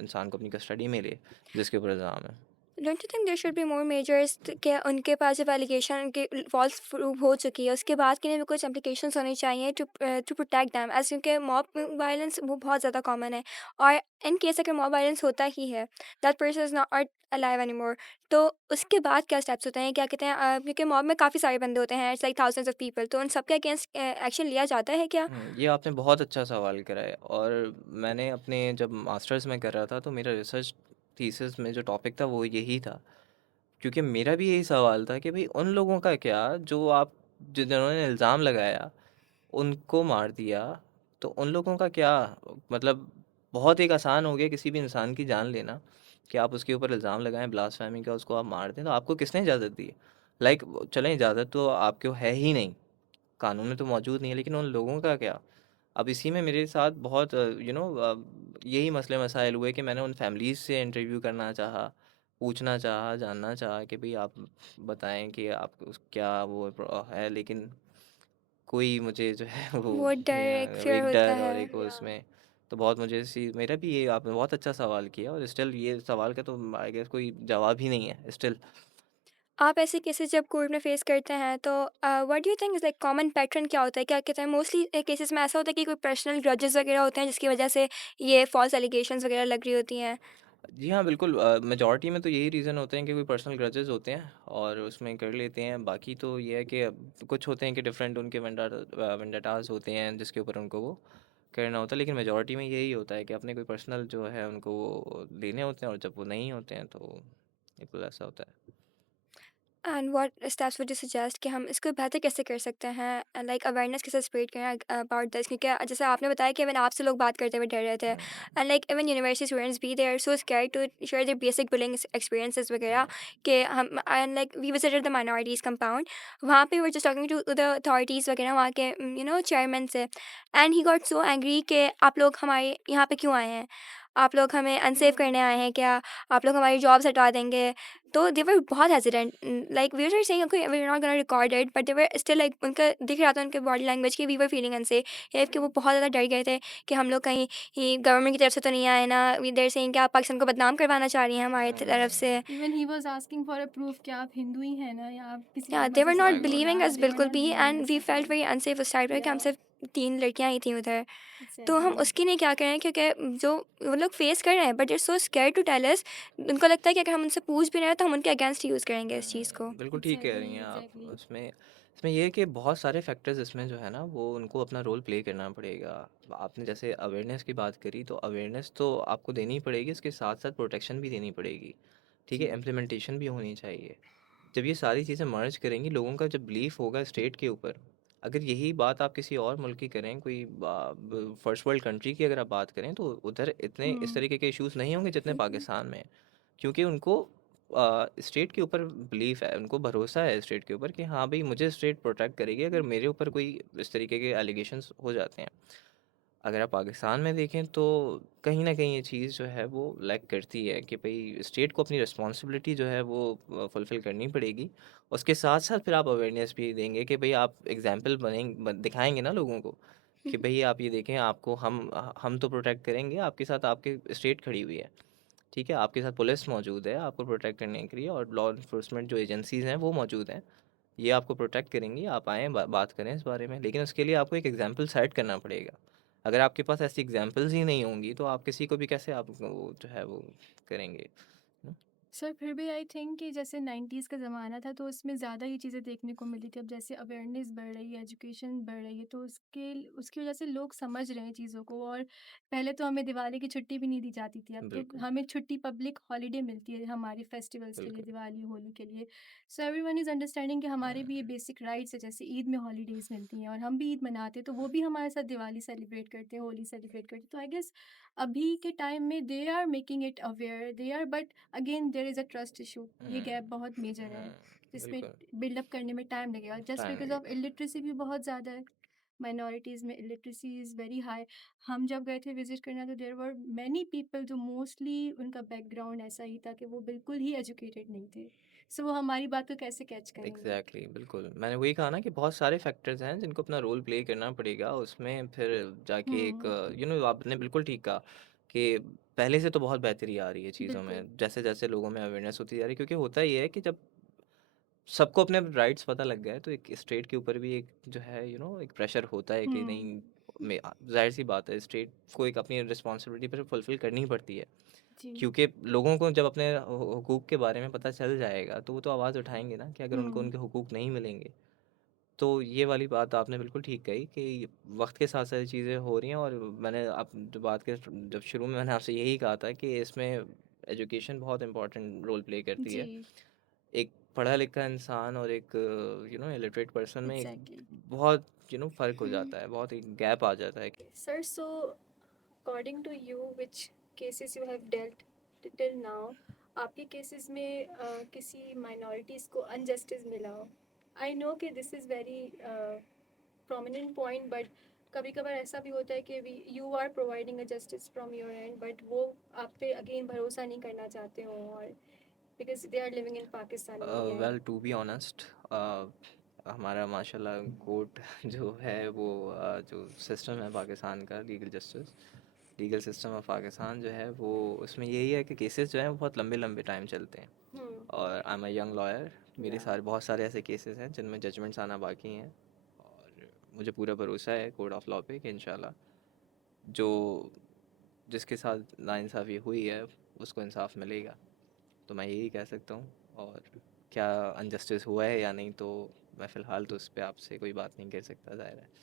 इंसान को अपनी कस्टडी में ले जिसके ऊपर इल्ज़ाम है। Don't you think there should be more measures कि उनके पास जब एलिगेशन के फॉल्स प्रूव हो चुकी है उसके बाद के लिए भी कुछ एप्लीकेशंस होनी चाहिए टू प्रोटेक्ट दैम, एज क्योंकि मॉब वायलेंस वो बहुत ज़्यादा कॉमन है। और इन केस अगर मॉब वायलेंस होता ही है, that person is not alive any more, तो उसके बाद क्या स्टेप्स होते हैं, क्या कहते हैं, क्योंकि मॉब में काफ़ी सारे बंदे होते हैं, it's like thousands of people, तो उन सबके अगेंस्ट एक्शन लिया जाता है क्या? ये आपने बहुत अच्छा सवाल करा है, और मैंने अपने जब मास्टर्स में कर रहा था तो मेरा रिसर्च थीसिस में जो टॉपिक था वो यही था, क्योंकि मेरा भी यही सवाल था कि भाई उन लोगों का क्या जो जिन्होंने इल्ज़ाम लगाया उनको मार दिया, तो उन लोगों का क्या, मतलब बहुत एक आसान हो गया किसी भी इंसान की जान लेना कि आप उसके ऊपर इल्ज़ाम लगाएं ब्लास्फेमी का, उसको आप मार दें, तो आपको किसने इजाज़त दी? लाइक चलें, इजाज़त तो आपको है ही नहीं, कानून में तो मौजूद नहीं है, लेकिन उन लोगों का क्या? अब इसी में मेरे साथ बहुत यही मसले मसाइल हुए कि मैंने उन फैमिलीज़ से इंटरव्यू करना चाहा, पूछना चाहा, जानना चाहा कि भई आप बताएँ कि आप क्या वो है, लेकिन कोई मुझे जो है वो वो डर एक फियर एक होता डर है। और एक वो उसमें तो बहुत मुझे इसी मेरा भी ये आपने बहुत अच्छा सवाल किया और स्टिल ये सवाल का तो आई गेस कोई जवाब ही नहीं है स्टिल। आप ऐसे केसेस जब कोर्ट में फेस करते हैं तो what do you think is like common pattern क्या होता है? क्या कहते हैं मोस्टली केसेस में ऐसा होता है कि कोई पर्सनल ग्रजेस वगैरह होते हैं जिसकी वजह से ये फॉल्स एलिगेशंस वगैरह लग रही होती हैं? जी हाँ, बिल्कुल मेजॉरिटी में तो यही रीज़न होते हैं कि कोई पर्सनल ग्रजेस होते हैं और उसमें कर लेते हैं। बाकी तो ये है कि कुछ होते हैं कि डिफरेंट उनके वेंडाटास होते हैं जिसके ऊपर उनको वो करना होता है, लेकिन मेजॉरिटी में यही होता है कि अपने कोई पर्सनल जो है उनको वो लेने होते हैं और जब वो नहीं होते हैं तो बिल्कुल ऐसा होता है। And what steps would you suggest कि हम इसको बेहतर कैसे कर सकते हैं? लाइक अवेयरनेस कैसे स्प्रेड करें अबाउट दिस? क्योंकि जैसे आपने बताया कि इवन आपसे लोग बात करते हुए डर रहे थे हुँ, and like even university students भी they are so scared to share their basic billing experiences वगैरह हुँ, कि हम and like we visited the minorities compound. वहाँ पे were just talking to the authorities वगैरह वहाँ के चेयरमैन से and he got so angry कि आप लोग हमारे यहाँ पे क्यों आए हैं? आप लोग हमें अनसेफ हुँ। करने आए हैं क्या? आप लोग हमारी जॉब्स हटा देंगे? तो दे वर बहुत hesitant like we were saying okay we are not gonna record it but they were still like उनका दिख रहा था उनके बॉडी लैंग्वेज कि वी वर फीलिंग अनसेफ कि वो बहुत ज़्यादा डर गए थे कि हम लोग कहीं ही गवर्नमेंट की तरफ से तो नहीं आए ना वी देर सेइंग कि आप पाकिस्तान को बदनाम करवाना चाह रही हैं हमारी तरफ हुँ, से। Even he was asking for a proof कि आप हिंदू ही हैं ना, या आप किसी या धर्म दे से वर नॉट संबंधित एग्ज़ैक्टली। हैं? बिलीविंग हाँ, अस दे वर बिल्कुल नॉट भी believing and us we at felt all. Very unsafe उस टाइम पे कि हम या, सिर्फ 3 लड़कियां ही थी उधर। तो हम एग्ज़ैक्टली। उसके लिए क्या करें क्योंकि जो वो लोग फेस कर रहे हैं but it's so scared to tell us. उनको लगता है कि अगर हम उनसे पूछ भी रहे हैं तो हम उनके अगेंस्ट यूज़ करेंगे इस चीज़ को। बिल्कुल ठीक कह रही एग्ज़ैक्टली, हैं आप। एग्ज़ैक्टली। उसमें इसमें ये है कि बहुत सारे फैक्टर्स इसमें जो है ना वो उनको अपना रोल प्ले करना पड़ेगा। आपने जैसे अवेयरनेस की बात करी तो अवेयरनेस तो आपको देनी ही पड़ेगी, इसके साथ-साथ प्रोटेक्शन भी देनी पड़ेगी। ठीक है? जी। इम्प्लीमेंटेशन भी होनी चाहिए। जब ये सारी चीज़ें मर्ज करेंगी, लोगों का जब बिलीफ होगा स्टेट के ऊपर, अगर यही बात आप किसी और मुल्क की करें, कोई फर्स्ट वर्ल्ड कंट्री की अगर आप बात करें, तो उधर इतने इस हुँ। तरीके के इश्यूज़ नहीं होंगे जितने पाकिस्तान में हैं। क्योंकि उनको स्टेट के ऊपर बिलीफ है, उनको भरोसा है स्टेट के ऊपर कि हाँ भाई मुझे स्टेट प्रोटेक्ट करेगी अगर मेरे ऊपर कोई इस तरीके के एलिगेशंस हो जाते हैं। अगर आप पाकिस्तान में देखें तो कहीं न कहीं ये चीज़ जो है वो लैक करती है कि भई स्टेट को अपनी रिस्पॉन्सिबिलिटी जो है वो फुलफ़िल करनी पड़ेगी। उसके साथ-साथ फिर आप अवेयरनेस भी देंगे कि भई आप एग्ज़ाम्पल दिखाएँगे ना लोगों को कि भई आप ये देखें आपको हम तो प्रोटेक्ट करेंगे, आपके साथ आपकी स्टेट खड़ी हुई है। ठीक है? आपके साथ पुलिस मौजूद है आपको प्रोटेक्ट करने के लिए और लॉ एनफोर्समेंट जो एजेंसीज़ हैं वो मौजूद हैं। ये आपको प्रोटेक्ट करेंगी, आप आएँ बात करें इस बारे में। लेकिन उसके लिए आपको एक एग्ज़ाम्पल सेट करना पड़ेगा। अगर आपके पास ऐसी एग्ज़ाम्पल्स ही नहीं होंगी तो आप किसी को भी कैसे आप वो जो है वो करेंगे? हुँ, सर फिर भी आई थिंक कि जैसे 90s का ज़माना था तो उसमें ज़्यादा ये चीज़ें देखने को मिली थी। अब जैसे अवेयरनेस बढ़ रही है, एजुकेशन बढ़ रही है, तो उसके उसकी वजह से लोग समझ रहे हैं चीज़ों को। और पहले तो हमें दिवाली की छुट्टी भी नहीं दी जाती थी, अब तो बिल्कुल, हमें छुट्टी पब्लिक हॉलीडे मिलती है हमारे फेस्टिवल्स के लिए, बिल्कुल। दिवाली, होली के लिए। सो एवरीवन इज़ अंडरस्टैंडिंग कि हमारे भी ये बेसिक राइट्स है, जैसे ईद में हॉलीडेज़ मिलती हैं और हम भी ईद मनाते हैं, तो वो भी हमारे साथ दिवाली सेलिब्रेट करते हैं, होली सेलिब्रेट करते हैं। तो आई गेस अभी के टाइम में they are making it aware, they are, but again there is a trust issue. ये हुँ, गैप बहुत मेजर है, हुँ, जिसमें बिल्कुल, बिल्डअप करने में टाइम लगेगा, जस्ट टाइम बिकॉज ऑफ लगेगा। इलिटरेसी भी बहुत ज़्यादा है। माइनॉरिटीज़ में इलिटरेसी इज़ वेरी हाई। हम जब गए थे विजिट करने तो देयर वर मैनी पीपल जो मोस्टली उनका बैकग्राउंड ऐसा ही था कि वो बिल्कुल ही एजुकेटेड नहीं थे। सो वो हमारी बात को कैसे कैच करेंगे? एग्ज़ैक्टली बिल्कुल। मैंने वही कहा ना कि बहुत सारे फैक्टर्स हैं जिनको अपना रोल प्ले करना पड़ेगा। उसमें फिर जाके एक हम्म। आपने बिल्कुल ठीक कहा कि पहले से तो बहुत बेहतरी आ रही है चीज़ों बिल्कुल। में। जैसे-जैसे लोगों में अवेयरनेस होती जा रही है क्योंकि होता ये है कि जब सबको अपने राइट्स पता लग गए तो एक स्टेट के ऊपर भी एक जो है एक प्रेशर होता है कि हम्म। नहीं ज़ाहिर सी बात है स्टेट को एक अपनी रिस्पॉन्सिबिलिटी पर फुलफिल करनी पड़ती है। जी। क्योंकि लोगों को जब अपने हुकूक के बारे में पता चल जाएगा तो वो तो आवाज़ उठाएँगे ना कि अगर उनको हम्म। उनके हुकूक नहीं मिलेंगे। तो ये वाली बात आपने बिल्कुल ठीक कही कि वक्त के साथ साथ ये चीज़ें हो रही हैं और मैंने आप जो बात के जब शुरू में मैंने आपसे यही कहा था कि इसमें एजुकेशन बहुत इंपॉर्टेंट रोल प्ले करती जी। है। एक पढ़ा लिखा इंसान और एक इलिटरेट पर्सन में एक एग्जैक्टली। बहुत फ़र्क हो जाता है, बहुत एक गैप आ जाता है। Sir, so according to you which cases you have dealt till now, आपके केसेस में किसी माइनॉरिटीज़ को अनजस्टिस मिला हो? आई नो कि this is very prominent point, but कभी कभार ऐसा भी होता है कि we you are providing a justice from your end, but वो आप पे अगेन भरोसा नहीं करना चाहते हो, और because they are living in Pakistan only end. Well to be honest हमारा माशाल्लाह कोर्ट जो है वो जो सिस्टम है पाकिस्तान का legal justice legal system of Pakistan जो है वो उसमें यही है कि केसेस जो हैं वो बहुत लंबे लंबे टाइम चलते हैं। और I am a young lawyer, मेरे या सारे बहुत सारे ऐसे केसेस हैं जिनमें जजमेंट्स आना बाकी हैं। और मुझे पूरा भरोसा है कोर्ट ऑफ लॉ पे कि इंशाल्लाह जो जिसके साथ नाइंसाफ़ी हुई है उसको इंसाफ मिलेगा। तो मैं यही कह सकता हूँ। और क्या अनजस्टिस हुआ है या नहीं, तो मैं फ़िलहाल तो उस पे आपसे कोई बात नहीं कर सकता, ज़ाहिर है।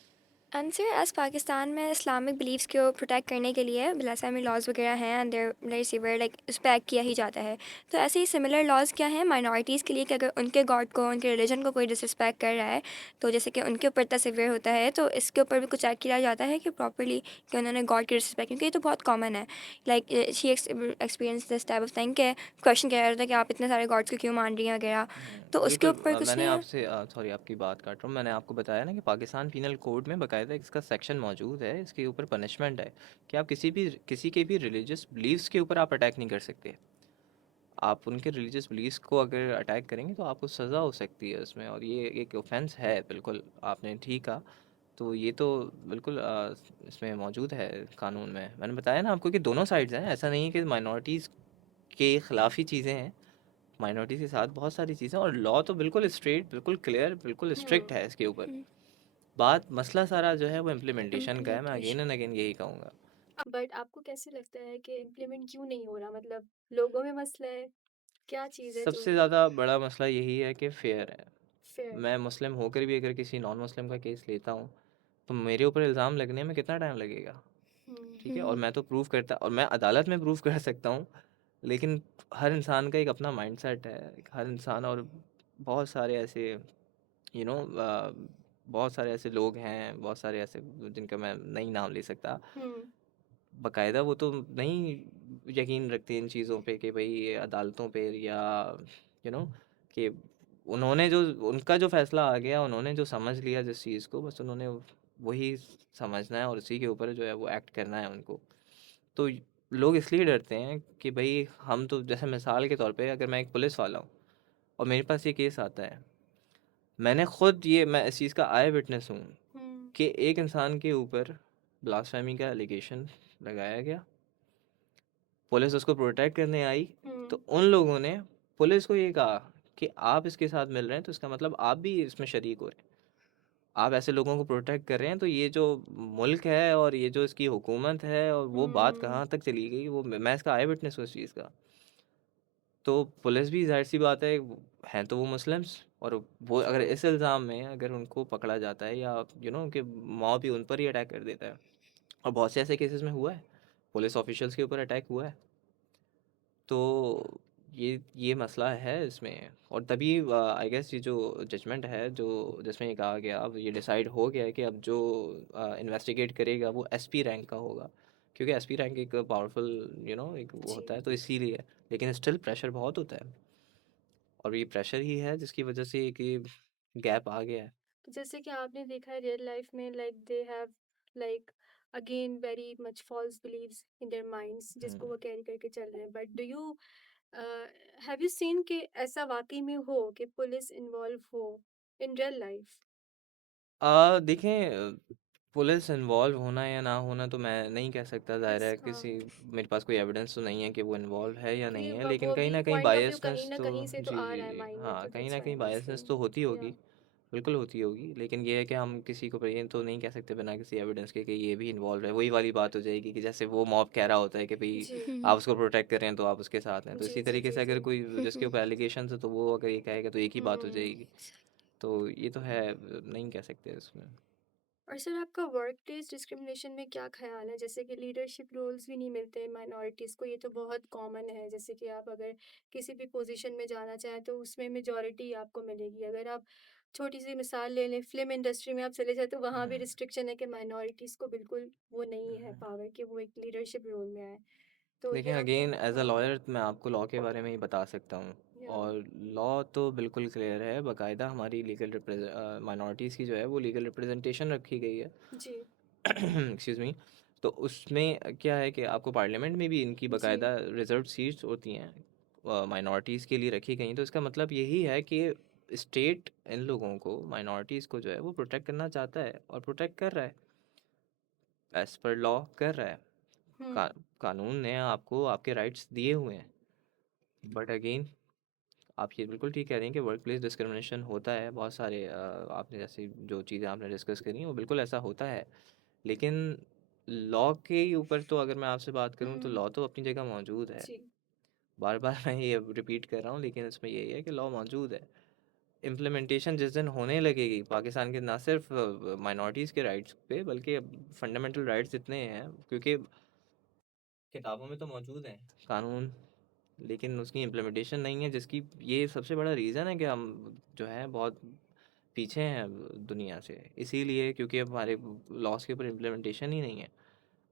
आंसर एज़ पाकिस्तान में इस्लामिक बिलीफ्स को प्रोटेक्ट करने के लिए ब्लास्फेमी लॉज वगैरह हैं and there very severe, like उस पर एक्ट किया ही जाता है। तो ऐसे ही सिमिलर लॉज क्या हैं माइनॉरिटीज़ के लिए कि अगर उनके गॉड को, उनके रिलीजन को कोई डिसरिस्पेक्ट कर रहा है तो जैसे कि उनके ऊपर इतना सिवियर होता है, तो इसके ऊपर भी कुछ एक्ट किया जाता है कि प्रॉपरली कि उन्होंने गॉड की डिसरिस्पेक्ट, क्योंकि ये तो बहुत कॉमन है। Like she experience this type of thing के क्वेश्चन किया जाता है कि आप इतने सारे गॉड्स को क्यों मान रही हैं वगैरह, तो उसके बिल्कुल। ऊपर कुछ मैंने नहीं है। आपसे सॉरी आपकी बात काट रहा हूँ। मैंने आपको बताया ना कि पाकिस्तान पीनल कोड में बाकायदा इसका सेक्शन मौजूद है, इसके ऊपर पनिशमेंट है कि आप किसी के भी रिलीजियस बिलीव्स के ऊपर आप अटैक नहीं कर सकते। आप उनके रिलीजियस बिलीव्स को अगर अटैक करेंगे तो आपको सज़ा हो सकती है उसमें, और ये एक ऑफेंस है। बिल्कुल आपने ठीक कहा। तो ये तो बिल्कुल इसमें मौजूद है कानून में। मैंने बताया ना आपको कि दोनों साइड्स हैं, ऐसा नहीं है कि माइनॉरिटीज़ के ख़िलाफ़ ही चीज़ें हैं। माइनॉरिटी के साथ बहुत सारी चीज़ें, और लॉ तो बिल्कुल स्ट्रेट, बिल्कुल क्लियर, बिल्कुल स्ट्रिक्ट है इसके ऊपर। बात मसला सारा जो है वो इम्प्लीमेंटेशन का है। मैं अगेन एंड अगेन यही कहूँगा। बट आपको कैसे लगता है कि इम्प्लीमेंट क्यों नहीं हो रहा? मतलब लोगों में मसला है, क्या चीज़ है जो सबसे ज़्यादा बड़ा मसला यही है कि फेयर है। फेयर? मैं मुस्लिम होकर भी अगर किसी नॉन मुस्लिम का केस लेता हूँ तो मेरे ऊपर इल्ज़ाम लगने में कितना टाइम लगेगा? ठीक है, और मैं तो प्रूव करता, और मैं अदालत में प्रूव कर सकता हूँ। लेकिन हर इंसान का एक अपना माइंडसेट है, हर इंसान। और बहुत सारे ऐसे यू नो बहुत सारे ऐसे लोग हैं, बहुत सारे ऐसे जिनका मैं नहीं नाम ले सकता। हुँ, बाकायदा वो तो नहीं यकीन रखते इन चीज़ों पे कि भाई ये अदालतों पे, या यू नो कि उन्होंने जो उनका जो फैसला आ गया, उन्होंने जो समझ लिया जिस चीज़ को, बस उन्होंने वही समझना है और उसी के ऊपर जो है वो एक्ट करना है उनको। तो लोग इसलिए डरते हैं कि भाई हम तो, जैसे मिसाल के तौर पे अगर मैं एक पुलिस वाला हूँ और मेरे पास ये केस आता है, मैं इस चीज़ का आई विटनेस हूँ हुँ, कि एक इंसान के ऊपर ब्लास्फेमी का एलिगेशन लगाया गया, पुलिस उसको प्रोटेक्ट करने आई, हुँ, तो उन लोगों ने पुलिस को ये कहा कि आप इसके साथ मिल रहे हैं तो इसका मतलब आप भी इसमें शरीक हो रहे हैं, आप ऐसे लोगों को प्रोटेक्ट कर रहे हैं। तो ये जो मुल्क है और ये जो इसकी हुकूमत है, और वो बात हुँ, कहाँ तक चली गई, वो मैं इसका आई विटनेस हूँ इस चीज़ का। तो पुलिस भी ज़ाहिर सी बात है, हैं तो वो मुस्लिम्स, और वो अगर ट्रू। इस इल्ज़ाम में अगर उनको पकड़ा जाता है, या कि मॉब भी उन पर ही अटैक कर देता है, और बहुत से ऐसे केसेस में हुआ है, पुलिस ऑफिशियल्स के ऊपर अटैक हुआ है। तो ये मसला है इसमें। और तभी आई गेस ये जो जजमेंट है, जो जिसमें ये कहा गया, अब ये डिसाइड हो गया है कि अब जो इन्वेस्टिगेट करेगा वो एसपी रैंक का होगा, क्योंकि एसपी रैंक एक पावरफुल एक वो जी। होता है, तो इसीलिए। लेकिन स्टिल प्रेशर बहुत होता है, और ये प्रेशर ही है जिसकी वजह से एक ये गैप आ गया है। तो जैसे कि आपने देखा है रियल लाइफ में like they have like again very much false beliefs in their minds जिसको हम्म। वो कैरी करके चल रहे हैं। But do you have you seen कि ऐसा वाक़ई में हो कि पुलिस इन्वॉल्व हो इन रियल लाइफ? देखें, पुलिस इन्वॉल्व होना या ना होना तो मैं नहीं कह सकता, ज़ाहिर है हाँ, किसी मेरे पास कोई एविडेंस तो नहीं है कि वो इन्वॉल्व है या नहीं क्योंकि है, लेकिन वो कहीं भी ना कहीं पॉइंट ऑफ व्यू कहीं बायसनेस ना तो, कहीं से तो जी आ जी रहा है जी माइंड में, हाँ, तो कहीं दैट्स ना व्हाई कहीं आई वाज बायसनेस तो होती सेइंग। या होगी। बिल्कुल होती होगी, लेकिन ये है कि हम किसी को ये तो नहीं कह सकते बिना किसी एविडेंस के कि ये भी इन्वॉल्व है। वही वाली बात हो जाएगी कि जैसे वो मॉब कह रहा होता है कि भाई जी आप उसको प्रोटेक्ट कर रहे हैं तो आप उसके साथ हैं, तो जी इसी जी तरीके जी से जी। अगर कोई जिसके ऊपर एलिगेशन है तो वो अगर ये कहेगा तो एक ही बात हो हम्म। जाएगी। तो ये तो है, नहीं कह सकते उसमें। और सर आपका वर्क प्लेस डिस्क्रिमिनेशन में क्या ख्याल है? जैसे कि लीडरशिप रोल्स भी नहीं मिलते माइनॉरिटीज़ को, ये तो बहुत कॉमन है। जैसे कि आप अगर किसी भी पोजीशन में जाना चाहें तो उसमें मेजॉरिटी आपको मिलेगी। अगर आप छोटी सी मिसाल ले लें, फिल्म इंडस्ट्री में आप चले जाए तो वहाँ भी हम्म। रिस्ट्रिक्शन है कि माइनॉरिटीज़ को बिल्कुल वो नहीं है पावर कि वो एक लीडरशिप रोल में आए। तो ये देखिए, आप अगेन एज अ हाँ, लॉयर मैं आपको लॉ के बारे में ही बता सकता हूँ। या और लॉ तो बिल्कुल क्लियर है, बाकायदा हमारी लीगल माइनॉरिटीज़ की जो है वो लीगल रिप्रेजेंटेशन रखी गई है। जी, एक्सक्यूज़ मी। तो उसमें क्या है कि आपको पार्लियामेंट में भी इनकी जी, बाकायदा रिजर्व सीट्स होती हैं, माइनॉरिटीज़ के लिए रखी गई हैं। तो इसका मतलब यही है कि स्टेट इन लोगों को, माइनॉरिटीज़ को जो है वो प्रोटेक्ट करना चाहता है और प्रोटेक्ट कर रहा है, एज पर लॉ कर रहा है। का, कानून ने आपको आपके राइट्स दिए हुए हैं। बट अगेन आप ये बिल्कुल ठीक कह रही हैं कि वर्क प्लेस डिस्क्रिमिनेशन होता है बहुत सारे आपने जैसे जो चीज़ें आपने डिस्कस करी हैं वो बिल्कुल ऐसा होता है। लेकिन लॉ के ऊपर तो अगर मैं आपसे बात करूं तो लॉ तो अपनी जगह मौजूद है। जी बार बार मैं ये रिपीट कर रहा हूँ लेकिन इसमें यही है कि लॉ मौजूद है। इम्प्लीमेंटेशन जिस दिन होने लगेगी पाकिस्तान के ना सिर्फ माइनॉरिटीज़ के राइट्स पे बल्कि फंडामेंटल राइट्स जितने हैं, क्योंकि किताबों में तो मौजूद हैं कानून, लेकिन उसकी इम्प्लीमेंटेशन नहीं है, जिसकी ये सबसे बड़ा रीज़न है कि हम जो है बहुत पीछे हैं दुनिया से, इसीलिए क्योंकि अब हमारे लॉस के ऊपर इम्प्लीमेंटेशन ही नहीं है।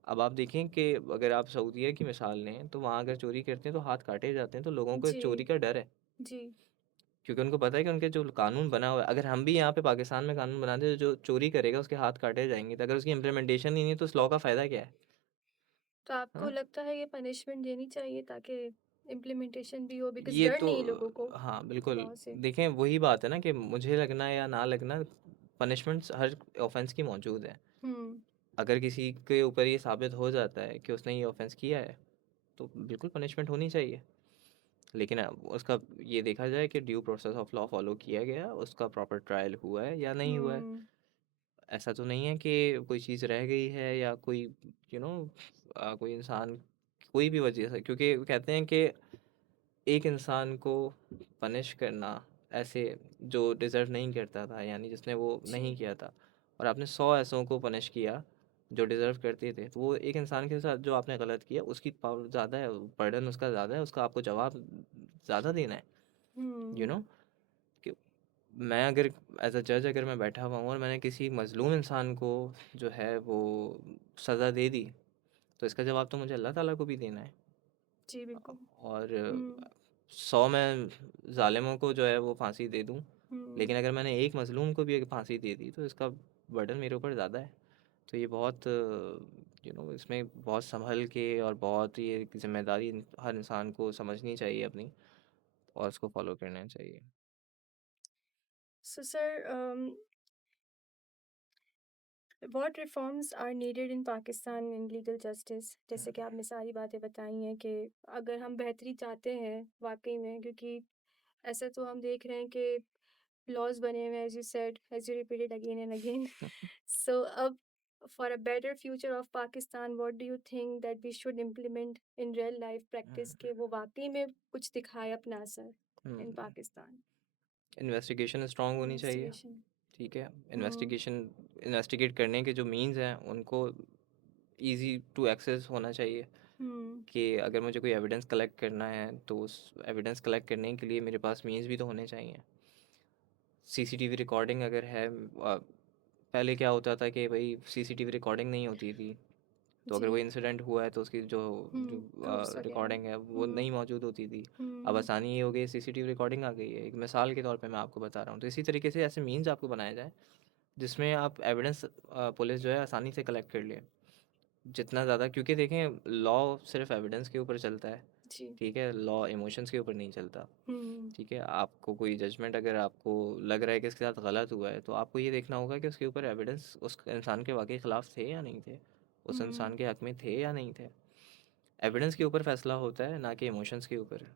अब आप देखें कि अगर आप सऊदीया की मिसाल लें तो वहाँ अगर चोरी करते हैं तो हाथ काटे जाते हैं, तो लोगों को जी चोरी का डर है, जी क्योंकि उनको पता है कि उनके जो कानून बना हुआ है, अगर हम भी यहाँ पे पाकिस्तान में कानून बनाते हैं जो चोरी करेगा उसके हाथ काटे जाएंगे, तो अगर उसकी इम्प्लीमेंटेशन ही नहीं है तो उस लॉ का फ़ायदा क्या है? तो आपको हाँ, लगता है ये पनिशमेंट देनी चाहिए ताकि इम्प्लीमेंटेशन भी हो, बिकॉज ये डर तो नहीं है लोगों को हाँ बिल्कुल। लॉ से। देखें वही बात है ना कि मुझे लगना या ना लगना, पनिशमेंट्स हर ऑफेंस की मौजूद है। हम्म अगर किसी के ऊपर ये साबित हो जाता है कि उसने ये ऑफेंस किया है तो बिल्कुल पनिशमेंट होनी चाहिए। लेकिन उसका ये देखा जाए कि due process of law follow किया गया, उसका प्रॉपर ट्रायल हुआ है या नहीं हुआ है। हम्म ऐसा तो नहीं है कि कोई चीज़ रह गई है या कोई यू नो कोई इंसान कोई भी वजह से, क्योंकि कहते हैं कि एक इंसान को पनिश करना ऐसे जो डिज़र्व नहीं करता था, यानी जिसने वो नहीं जी किया था, और आपने 100 ऐसों को पनिश किया जो डिज़र्व करते थे, तो वो एक इंसान के साथ जो आपने गलत किया उसकी पावर ज़्यादा है, बर्डन उसका ज़्यादा है, उसका आपको जवाब ज़्यादा देना है। यू हम्म नो कि मैं अगर एज अ जज अगर मैं बैठा हुआ हूँ और मैंने किसी मजलूम इंसान को जो है वो सज़ा दे दी, तो इसका जवाब तो मुझे अल्लाह ताला को भी देना है। जी बिल्कुल और हम्म 100 मैं ज़ालिमों को जो है वो फांसी दे दूँ, हम्म लेकिन अगर मैंने एक मज़लूम को भी अगर फांसी दे दी तो इसका बर्डन मेरे ऊपर ज़्यादा है। तो ये बहुत इसमें बहुत संभल के और बहुत ये जिम्मेदारी हर इंसान को समझनी चाहिए अपनी, और उसको फॉलो करना चाहिए। So sir what reforms are needed in Pakistan in legal justice, जैसे कि आपने सारी बातें बताई हैं कि अगर हम बेहतरी चाहते हैं वाकई में, क्योंकि ऐसा तो हम देख रहे हैं कि लॉज बने हुए हैं, as you said, as you repeated again and again. So अब for a better future of Pakistan what do you think that we should implement in real life practice के वो वाकई में कुछ दिखाए अपना असर इन पाकिस्तान? इन्वेस्टिगेशन स्ट्रांग होनी चाहिए। इन्वेस्टिगेशन। ठीक है, हम्म इन्वेस्टिगेशन इन्वेस्टिगेट करने के जो मीन्स हैं उनको इजी टू एक्सेस होना चाहिए, हम्म कि अगर मुझे कोई एविडेंस कलेक्ट करना है तो उस एविडेंस कलेक्ट करने के लिए मेरे पास मीन्स भी तो होने चाहिए। सीसीटीवी रिकॉर्डिंग अगर है, पहले क्या होता था कि भाई सीसीटीवी रिकॉर्डिंग नहीं होती थी, तो अगर जी कोई इंसिडेंट हुआ है तो उसकी जो जो प्रूफ्स वगैरह। रिकॉर्डिंग है वो हम्म नहीं मौजूद होती थी। अब हम्म आसानी ये हो गई, सीसीटीवी रिकॉर्डिंग आ गई है, एक मिसाल के तौर पे मैं आपको बता रहा हूँ। तो इसी तरीके से ऐसे मीन्स आपको बनाए जाए जिसमें आप एविडेंस पुलिस जो है आसानी से कलेक्ट कर ले जितना ज़्यादा, क्योंकि देखें लॉ सिर्फ एविडेंस के ऊपर चलता है। जी ठीक है, लॉ इमोशंस के ऊपर नहीं चलता। हम्म ठीक है, आपको कोई जजमेंट अगर आपको लग रहा है कि इसके साथ गलत हुआ है तो आपको ये देखना होगा कि उसके ऊपर एविडेंस उस इंसान के वाकई ख़िलाफ़ थे या नहीं थे, उस हम्म इंसान के हक में थे या नहीं थे। एविडेंस के ऊपर फैसला होता है, ना कि इमोशंस के ऊपर।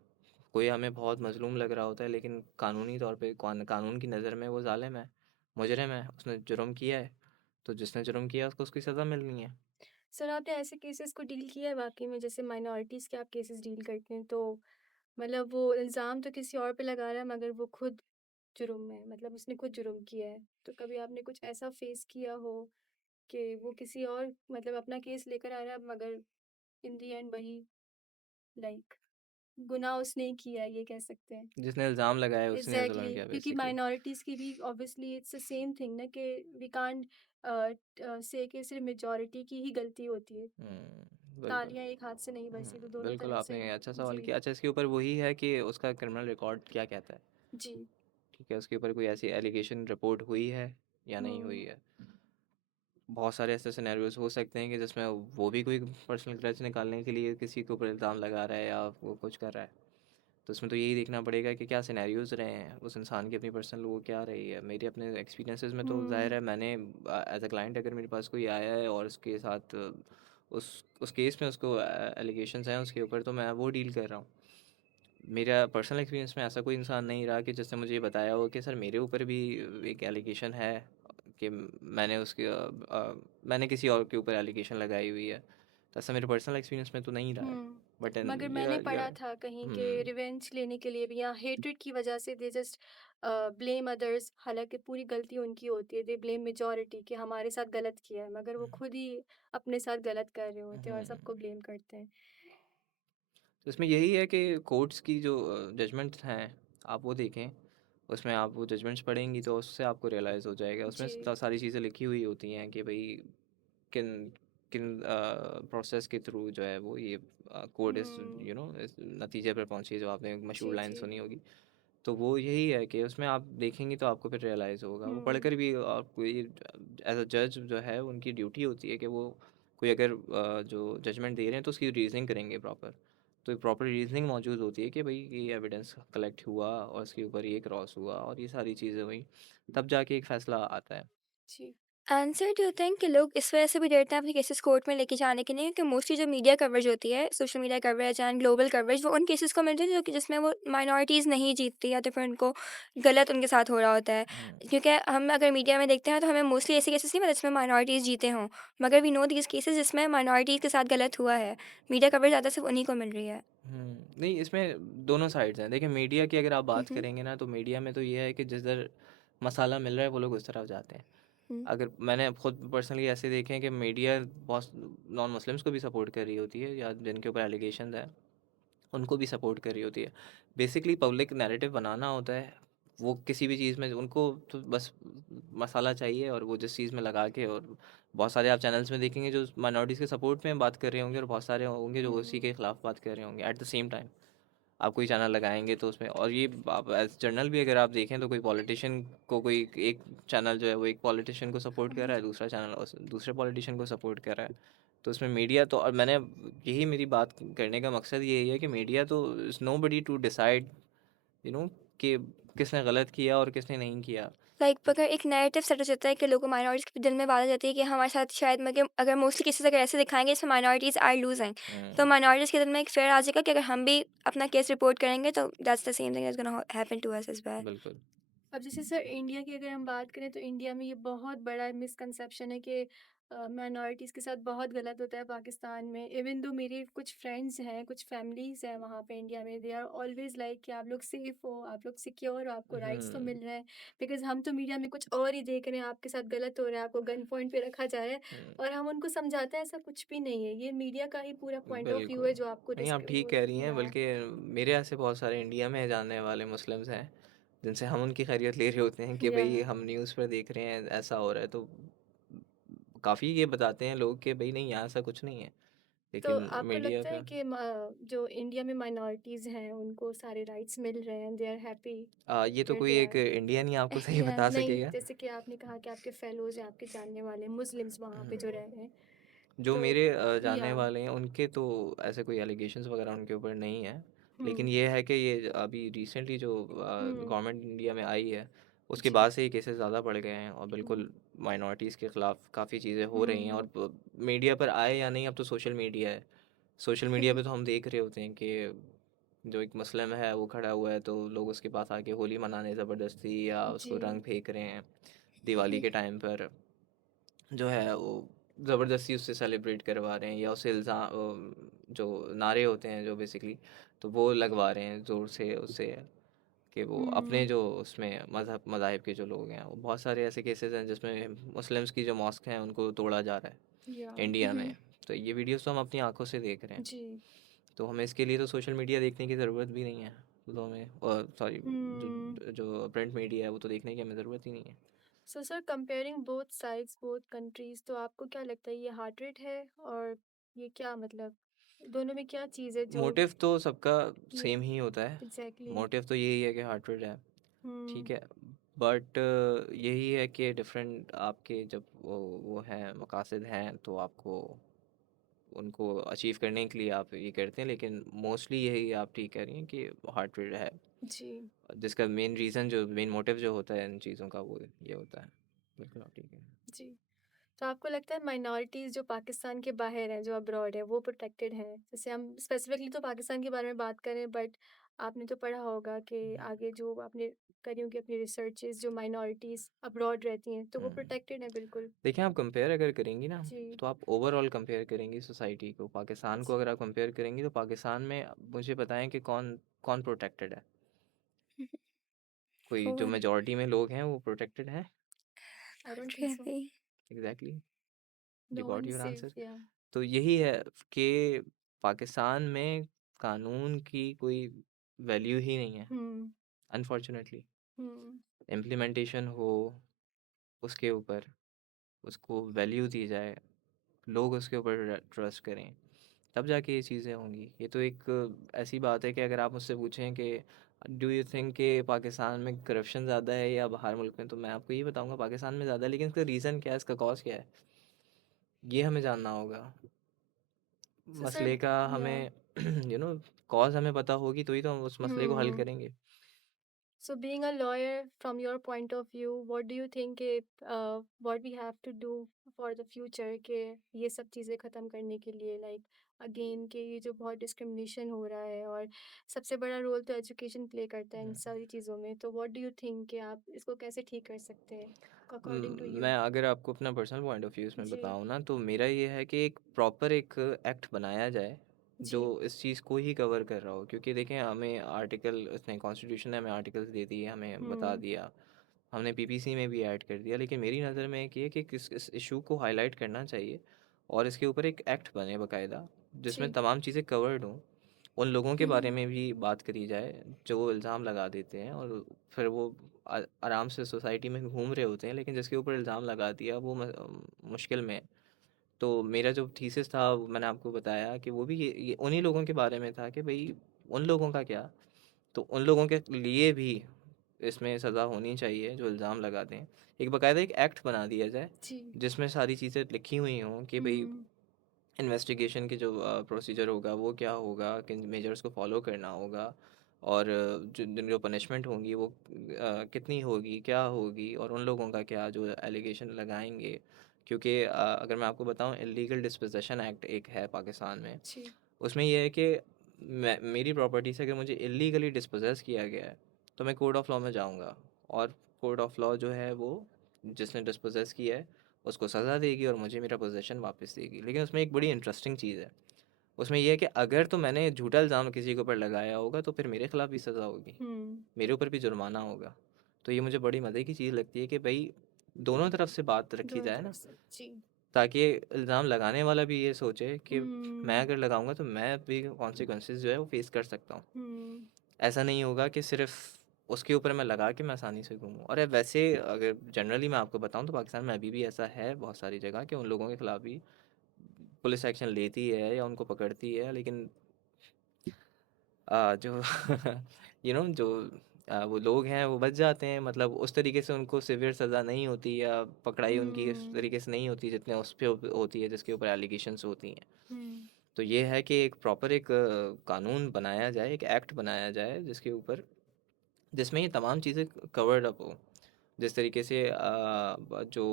कोई हमें बहुत मजलूम लग रहा होता है लेकिन कानूनी तौर पे कानून की नज़र में वो जालिम है, मुजरिम है, उसने जुर्म किया है, तो जिसने जुर्म किया उसको उसकी सज़ा मिलनी है। सर आपने ऐसे केसेस को डील किया है वाकई में, जैसे माइनॉरिटीज़ के आप केसेस डील करते हैं, तो मतलब वो इल्ज़ाम तो किसी और पे लगा रहा है मगर वो खुद जुर्म में, मतलब उसने खुद जुर्म किया है, तो कभी आपने कुछ ऐसा फेस किया हो कि वो किसी और मतलब अपना केस लेकर आ रहा है मगर इन दी एंड वही लाइक गुनाह उसने ही किया है, ये कह सकते हैं। जिसने इल्ज़ाम लगाया उसने जुल्म एग्जैक्टली किया क्योंकि बेसिकली। माइनॉरिटीज़ की भी obviously it's the same thing ना, कि वी कांट से कि सिर्फ मेजॉरिटी की ही गलती होती है, बिल्कुल। तालियां एक हाथ से नहीं बजती, तो दोनों बिल्कुल तरफ से। आपने अच्छा सवाल जी किया। अच्छा, इसके ऊपर वही है कि उसका क्रिमिनल रिकॉर्ड क्या कहता है। जी ठीक है, उसके ऊपर कोई ऐसी एलिगेशन रिपोर्ट हुई है या नहीं हुई हम्म है। बहुत सारे ऐसे सिनेरियोज हो सकते हैं कि जिसमें वो भी कोई पर्सनल ग्रज निकालने के लिए किसी के ऊपर इल्ज़ाम लगा रहा है या वो कुछ कर रहा है। तो उसमें तो यही देखना पड़ेगा कि क्या सिनेरियोज रहे हैं, उस इंसान की अपनी पर्सनल वो क्या रही है। मेरे अपने एक्सपीरियंसेस में तो हम्म ज़ाहिर है, मैंने एज अ क्लाइंट अगर मेरे पास कोई आया है और उसके साथ उस केस में उसको एलिगेशंस हैं उसके ऊपर, तो मैं वो डील कर रहा हूँ। मेरा पर्सनल एक्सपीरियंस में ऐसा कोई इंसान नहीं रहा कि जिसने मुझे ये बताया हो कि सर मेरे ऊपर भी एक एलिगेशन है कि मैंने किसी और के ऊपर एलिगेशन लगाई हुई है। तो ऐसा मेरे पर्सनल एक्सपीरियंस में तो नहीं रहा है। बट मगर मैंने पढ़ा था कहीं के रिवेंज लेने के लिए भी या हेट्रेड की वजह से दे जस्ट ब्लेम अदर्स, हालांकि पूरी गलती उनकी होती है, दे ब्लेम मेजॉरिटी कि हमारे साथ गलत किया है, मगर वो खुद ही अपने साथ गलत कर रहे होते हैं और सबको ब्लेम करते हैं। तो इसमें यही है कि कोर्ट्स की जो जजमेंट्स हैं आप वो देखें, उसमें आप वो जजमेंट्स पढ़ेंगी तो उससे आपको रियलाइज़ हो जाएगा। उसमें जी। सारी चीज़ें लिखी हुई होती हैं कि भाई किन किन प्रोसेस के थ्रू जो है वो ये कोड इस इस नतीजे पर पहुंची, जो आपने एक मशहूर जी लाइन जी। सुनी होगी। तो वो यही है कि उसमें आप देखेंगी तो आपको फिर रियलाइज़ होगा। वो हम्म। पढ़कर भी आपको ये एज अ जज जो है उनकी ड्यूटी होती है कि वो कोई अगर जो जजमेंट दे रहे हैं तो उसकी रीजनिंग करेंगे प्रॉपर। तो प्रॉपर रीजनिंग मौजूद होती है कि भाई ये एविडेंस कलेक्ट हुआ और उसके ऊपर ये क्रॉस हुआ और ये सारी चीज़ें हुई, तब जाके एक फ़ैसला आता है। जी। आंसर डू यू थिंक कि लोग इस वजह से भी डरते हैं अपने केसेस कोर्ट में लेके जाने के लिए, क्योंकि मोस्टली जो मीडिया कवरेज होती है, social media coverage and global coverage, वो उन केसेस को मिलती है जो कि जिसमें वो माइनॉरिटीज़ नहीं जीतती या तो फिर उनको गलत उनके साथ हो रहा होता है। क्योंकि हम अगर मीडिया में देखते हैं तो हमें मोस्टली ऐसे केसेस नहीं पता जिसमें माइनॉरिटीज़ जीते हों, मगर वी नो दीज केसेस जिसमें माइनॉरिटीज़ के साथ गलत हुआ है। मीडिया कवरेज ज़्यादा सिर्फ उन्हीं को मिल रही है। नहीं, इसमें दोनों साइड्स हैं। देखिए मीडिया की अगर आप बात हम्म, करेंगे ना, तो मीडिया में तो ये है कि जिधर मसाला मिल रहा है वो लोग उस तरफ जाते हैं। हम्म। अगर मैंने खुद पर्सनली ऐसे देखे हैं कि मीडिया बहुत नॉन मुस्लिम्स को भी सपोर्ट कर रही होती है या जिनके ऊपर एलिगेशन है उनको भी सपोर्ट कर रही होती है। बेसिकली पब्लिक नैरेटिव बनाना होता है। वो किसी भी चीज़ में उनको तो बस मसाला चाहिए और वो जिस चीज़ में लगा के, और बहुत सारे आप चैनल्स में देखेंगे जो माइनॉरिटीज़ के सपोर्ट में बात कर रहे होंगे और बहुत सारे होंगे जो उसी के खिलाफ बात कर रहे होंगे एट द सेम टाइम। आप कोई चैनल लगाएंगे तो उसमें, और ये आप एज जर्नल भी अगर आप देखें तो कोई पॉलिटिशियन को, कोई एक चैनल जो है वो एक पॉलिटिशियन को सपोर्ट कर रहा है, दूसरा चैनल दूसरे पॉलिटिशियन को सपोर्ट कर रहा है। तो उसमें मीडिया तो, और मैंने यही मेरी बात करने का मकसद यही है कि मीडिया तो is nobody to decide you know कि किसने गलत किया और किसने नहीं किया। लाइक अगर एक नैरेटिव सेट हो जाता है कि लोगों माइनॉरिटीज़ के दिल में बात आ जाती है कि हमारे साथ शायद, मगर अगर मोस्टली केसेस अगर ऐसे दिखाएंगे इसमें माइनॉरिटीज़ आर लूजिंग, तो माइनॉरिटीज़ के दिल में एक फेयर आ जाएगा कि अगर हम भी अपना केस रिपोर्ट करेंगे तो that's the same thing is gonna happen to us as well. बिल्कुल। अब जैसे सर इंडिया की अगर हम बात करें तो इंडिया में ये बहुत बड़ा मिसकंसेप्शन है कि माइनॉरिटीज़ के साथ बहुत गलत होता है पाकिस्तान में। इवन दो मेरे कुछ फ्रेंड्स हैं, कुछ फैमिलीज़ हैं वहाँ पे इंडिया में, दे आर ऑलवेज लाइक कि आप लोग सेफ हो, आप लोग सिक्योर हो, आपको राइट्स तो मिल रहे हैं। बिकॉज हम तो मीडिया में कुछ और ही देख रहे हैं, आपके साथ गलत हो रहा है, आपको गन पॉइंट पे रखा जा रहा है, और हम उनको समझाते हैं ऐसा कुछ भी नहीं है, ये मीडिया का ही पूरा पॉइंट ऑफ व्यू बिल्कुल है जो आपको नहीं, आप ठीक वो कह रही हैं। या बल्कि मेरे ऐसे बहुत सारे इंडिया में जानने वाले मुस्लिम्स हैं जिनसे हम उनकी खैरियत ले रहे होते हैं कि या भाई हम न्यूज़ पर देख रहे हैं ऐसा हो रहा है, तो काफ़ी ये बताते हैं लोग कि भाई नहीं यहाँ ऐसा कुछ नहीं है, तो लेकिन आपको मीडिया लगता है का कि जो इंडिया में माइनॉरिटीज़ हैं उनको सारे राइट्स मिल रहे हैं, दे आर हैप्पी ये तो वेयर कोई दे एक आर? इंडियन ही आपको सही या बता नहीं, सकेगा। जैसे कि आपने कहा कि आपके फेलोज हैं, आपके जानने वाले मुस्लिम्स वहाँ पे जो रह रहे हैं, जो तो मेरे जानने या वाले हैं उनके तो ऐसे कोई एलिगेशंस वगैरह उनके ऊपर नहीं है। लेकिन हम्म ये है कि ये अभी रिसेंटली जो हम्म गवर्नमेंट इंडिया में आई है उसके जी बाद से ये केसेस ज़्यादा बढ़ गए हैं और हम्म बिल्कुल माइनॉरिटीज़ के ख़िलाफ़ काफ़ी चीज़ें हो रही हैं। हम्म और मीडिया पर आए या नहीं, अब तो सोशल मीडिया है। सोशल मीडिया पे तो हम देख रहे होते हैं कि जो एक मुस्लिम है वो खड़ा हुआ है तो लोग उसके पास आके होली मनाने ज़बरदस्ती या उसको जी रंग फेंक रहे हैं। दिवाली के टाइम पर जो है वो ज़बरदस्ती उससे सेलिब्रेट करवा रहे हैं, या उसे जो नारे होते हैं जो बेसिकली, तो वो लगवा रहे हैं ज़ोर से उससे, कि वो अपने हम्म जो उसमें मज़ाहिब के जो लोग हैं, वो बहुत सारे ऐसे केसेस हैं जिसमें मुस्लिम्स की जो मॉस्क हैं उनको तोड़ा जा रहा या है इंडिया में। तो ये वीडियोस तो हम अपनी आंखों से देख रहे हैं। जी तो हमें इसके लिए तो सोशल मीडिया देखने की ज़रूरत भी नहीं है। तो हमें, सॉरी, हम्म जो जो प्रिंट मीडिया है वो तो देखने की हमें ज़रूरत ही नहीं है। So sir comparing both sides both countries, तो आपको क्या लगता है ये हार्ट रेट है, और ये क्या मतलब दोनों में क्या चीज़ है जो मोटिव तो सबका ये सेम ही होता है। एग्जैक्टली मोटिव तो यही है कि हार्टरेट है, हम्म ठीक है। बट यही है कि डिफरेंट आपके जब वो हैं मकासद हैं तो आपको उनको अचीव करने के लिए आप ये करते हैं। लेकिन मोस्टली यही आप ठीक कह रही हैं कि हार्टरेट है, जी जिसका मेन रीज़न जो मेन मोटिव जो होता है इन चीज़ों का वो ये होता है। बिल्कुल आप ठीक है। जी तो आपको लगता है माइनॉरिटीज़ जो पाकिस्तान के बाहर हैं, जो अब्रॉड है, वो प्रोटेक्टेड हैं? जैसे हम स्पेसिफिकली तो पाकिस्तान के बारे में बात करें, बट आपने तो पढ़ा होगा कि आगे जो आपने करी होंगी अपनी रिसर्चेज़, जो माइनॉरिटीज़ अब्रॉड रहती हैं, तो वो हम्म, प्रोटेक्टेड हैं बिल्कुल? देखिए आप कंपेयर अगर करेंगी ना, जी। तो आप ओवरऑल कंपेयर करेंगी सोसाइटी को, पाकिस्तान को अगर जी। आप कंपेयर करेंगी तो पाकिस्तान में मुझे बताएं कि कौन कौन प्रोटेक्टेड है। कोई जो फोन मेजोरिटी में लोग हैं वो प्रोटेक्टेड हैं। I don't think so. काफ़ी exactly, you know got one your answer. Safe, yeah. तो यही है कि पाकिस्तान में कानून की कोई वैल्यू ही नहीं है, हुँ, अनफॉर्चुनेटली। हुँ, इम्प्लीमेंटेशन हो उसके ऊपर, उसको वैल्यू दी जाए, लोग उसके ऊपर ट्रस्ट करें, तब जाके ये चीज़ें होंगी। ये तो एक ऐसी बात है कि अगर आप मुझसे पूछें कि डू यू थिंक कि पाकिस्तान में करप्शन ज़्यादा है या बाहर मुल्क में, तो मैं आपको ये बताऊंगा पाकिस्तान में ज़्यादा है, लेकिन इसका रीज़न क्या है, इसका कॉज क्या है, ये हमें जानना होगा। सो सर, मसले का या। हमें कॉज हमें पता होगी तो ही तो हम उस मसले को हल हुँ। करेंगे। So, being a lawyer, from your point of view, what do you think what we have to do for the future के ये सब चीज़ें ख़त्म करने के लिए, अगेन कि ये जो बहुत डिस्क्रिमिनेशन हो रहा है, और सबसे बड़ा रोल तो एजुकेशन प्ले करता है इन सारी चीज़ों में, तो व्हाट डू यू थिंक कि आप इसको कैसे ठीक कर सकते हैं अकॉर्डिंग टू यू? मैं अगर आपको अपना पर्सनल पॉइंट ऑफ व्यू इसमें जी। बताऊँ ना, तो मेरा ये है कि एक प्रॉपर एक एक्ट बनाया जाए जो जी। इस चीज़ को ही कवर कर रहा हो। क्योंकि देखें, हमें आर्टिकल, उसने कॉन्स्टिट्यूशन ने हमें आर्टिकल्स दे दिए, हमें बता हुँ। दिया, हमने पीपीसी में भी ऐड कर दिया, लेकिन मेरी नज़र में एक ये कि किस इस इशू को हाईलाइट करना चाहिए और इसके ऊपर एक एक्ट बने बाकायदा, जिसमें जी। तमाम चीज़ें कवर्ड हों। उन लोगों के बारे हुँ। में भी बात करी जाए जो वो इल्ज़ाम लगा देते हैं, और फिर वो आराम से सोसाइटी में घूम रहे होते हैं, लेकिन जिसके ऊपर इल्ज़ाम लगा दिया वो मुश्किल में है। तो मेरा जो थीसिस था वो मैंने आपको बताया कि वो भी ये उन्हीं लोगों के बारे में था कि भाई उन लोगों का क्या, तो उन लोगों के लिए भी इसमें सज़ा होनी चाहिए जो इल्ज़ाम लगाते हैं। एक बाकायदा एक एक्ट बना दिया जाए जी। जिसमें सारी चीज़ें लिखी हुई हों कि भाई हुँ। इन्वेस्टिगेशन की जो प्रोसीजर होगा वो क्या होगा, किन मेजर्स को फॉलो करना होगा, और जो पनिशमेंट होंगी वो कितनी होगी, क्या होगी, और उन लोगों का क्या जो एलिगेशन लगाएंगे। क्योंकि अगर मैं आपको बताऊं, इलीगल डिस्पोजेशन एक्ट एक है पाकिस्तान में। जी। उसमें ये है कि मेरी प्रॉपर्टी से अगर मुझे इलीगली डिस्पोजेस किया गया है तो मैं कोर्ट ऑफ लॉ में जाऊंगा, और कोर्ट ऑफ लॉ जो है वो जिसने डिस्पोजेस किया है उसको सज़ा देगी और मुझे मेरा पोजेशन वापस देगी। लेकिन उसमें एक बड़ी इंटरेस्टिंग चीज़ है, उसमें यह है कि अगर तो मैंने झूठा इल्ज़ाम किसी के ऊपर लगाया होगा तो फिर मेरे खिलाफ भी सज़ा होगी, हुँ। मेरे ऊपर भी जुर्माना होगा। तो ये मुझे बड़ी मज़े की चीज़ लगती है कि भाई दोनों तरफ से बात रखी दोनों जाए तरफ ना, से। जी। ताकि इल्ज़ाम लगाने वाला भी ये सोचे कि मैं हुँ। अगर लगाऊंगा तो मैं भी कॉन्सिक्वेंसेस जो है वो फेस कर सकता हूँ। हुँ। ऐसा नहीं होगा कि सिर्फ उसके ऊपर मैं लगा के मैं आसानी से घूमूं। और वैसे अगर जनरली मैं आपको बताऊं तो पाकिस्तान में अभी भी ऐसा है बहुत सारी जगह कि उन लोगों के खिलाफ भी पुलिस एक्शन लेती है या उनको पकड़ती है, लेकिन जो जो वो लोग हैं वो बच जाते हैं, मतलब उस तरीके से उनको सिवियर सज़ा नहीं होती या पकड़ाई उनकी इस हुँ। तरीके से नहीं होती जितने उस पे होती है जिसके ऊपर एलिगेशंस होती हैं। हुँ। तो ये है कि एक प्रॉपर एक कानून बनाया जाए, एक एक्ट बनाया जाए जिसके ऊपर, जिसमें ये तमाम चीज़ें कवर्ड अप हो। जिस तरीके से जो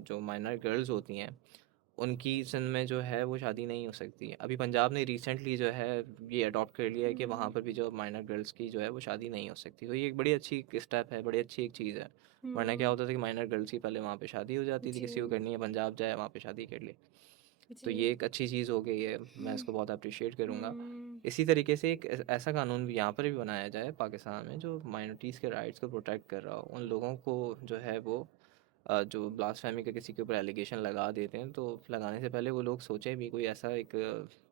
जो माइनर गर्ल्स होती हैं उनकी सिंध में जो है वो शादी नहीं हो सकती है। अभी पंजाब ने रिसेंटली जो है ये अडॉप्ट कर लिया है कि वहाँ हुँ। पर भी जो माइनर गर्ल्स की जो है वो शादी नहीं हो सकती। तो ये एक बड़ी अच्छी स्टेप है, बड़ी अच्छी एक चीज़ है। वरना क्या हुँ। होता था कि माइनर गर्ल्स की पहले वहाँ पे शादी हो जाती थी, जी। किसी को करनी है पंजाब जाए वहाँ पे शादी कर ले। तो जी। ये एक अच्छी चीज़ हो गई है, मैं इसको बहुत अप्रिशिएट करूँगा। हुँ। इसी तरीके से एक ऐसा कानून भी यहाँ पर भी बनाया जाए पाकिस्तान में जो माइनॉरिटीज़ के राइट्स को प्रोटेक्ट कर रहा हो। उन लोगों को जो है वो जो ब्लास्फेमी का किसी के ऊपर एलिगेशन लगा देते हैं तो लगाने से पहले वो लोग सोचें भी, कोई ऐसा एक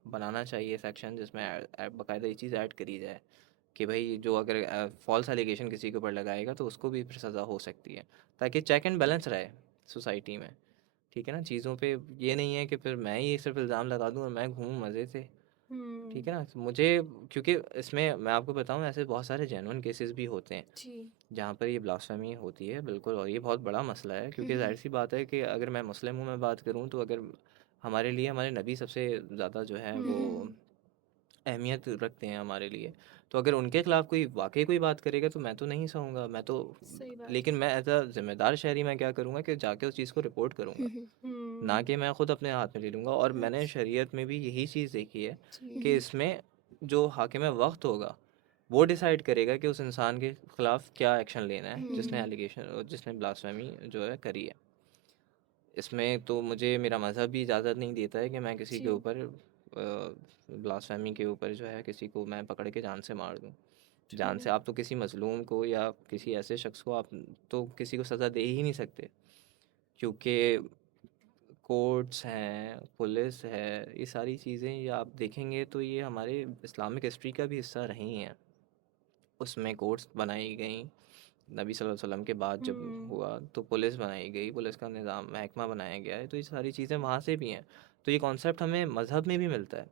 बनाना चाहिए सेक्शन जिसमें बाकायदा ये चीज़ ऐड करी जाए कि भाई जो अगर फॉल्स एलिगेशन किसी के ऊपर लगाएगा तो उसको भी फिर सज़ा हो सकती है, ताकि चेक एंड बैलेंस रहे सोसाइटी में। ठीक है ना, चीज़ों पे ये नहीं है कि फिर मैं ही सिर्फ इल्ज़ाम लगा दूँ और मैं घूमूँ मज़े से। हुँ। ठीक है ना, मुझे, क्योंकि इसमें मैं आपको बताऊँ ऐसे बहुत सारे जेन्युइन केसेस भी होते हैं जी। जहाँ पर ये ब्लास्फेमी होती है, बिल्कुल। और ये बहुत बड़ा मसला है, क्योंकि हुँ। ज़ाहिर सी बात है कि अगर मैं मुस्लिम हूँ, मैं बात करूँ तो अगर हमारे लिए हमारे नबी सबसे ज़्यादा जो है वो हुँ। अहमियत रखते हैं हमारे लिए। तो अगर उनके खिलाफ कोई वाक़ई कोई बात करेगा तो मैं तो नहीं सहूँगा, मैं तो सही बात लेकिन है। मैं एज़ अ ज़िम्मेदार शहरी मैं क्या करूँगा कि जाके उस चीज़ को रिपोर्ट करूँगा, ना हुँ, कि मैं खुद अपने हाथ में ले लूँगा। और मैंने अच्छा, शरीयत में भी यही चीज़ देखी है कि जी। इसमें जो हाकिम वक़्त होगा, वो डिसाइड करेगा कि उस इंसान के खिलाफ क्या एक्शन लेना है, जिसने हुँ, एलिगेशन जिसने ब्लास्फेमी जो है करी है। इसमें तो मुझे मेरा मज़हब भी इजाज़त नहीं देता है कि मैं किसी के जी, ऊपर ब्लास्फेमी के ऊपर जो है किसी को मैं पकड़ के जान से मार दूँ। ट्रू। जान से आप तो किसी मज़लूम को या किसी ऐसे शख्स को आप तो किसी को सज़ा दे ही नहीं सकते, क्योंकि कोर्ट्स हैं, पुलिस है, ये सारी चीज़ें ये आप देखेंगे तो ये हमारे इस्लामिक हिस्ट्री का भी हिस्सा रही हैं। उसमें कोर्ट्स बनाई गईं, नबी सल्लल्लाहु अलैहि वसल्लम के बाद जब हुँ, हुआ तो पुलिस बनाई गई, पुलिस का निज़ाम महकमा बनाया गया है, तो ये सारी चीज़ें वहाँ से भी हैं। तो ये कॉन्सेप्ट हमें मज़हब में भी मिलता है।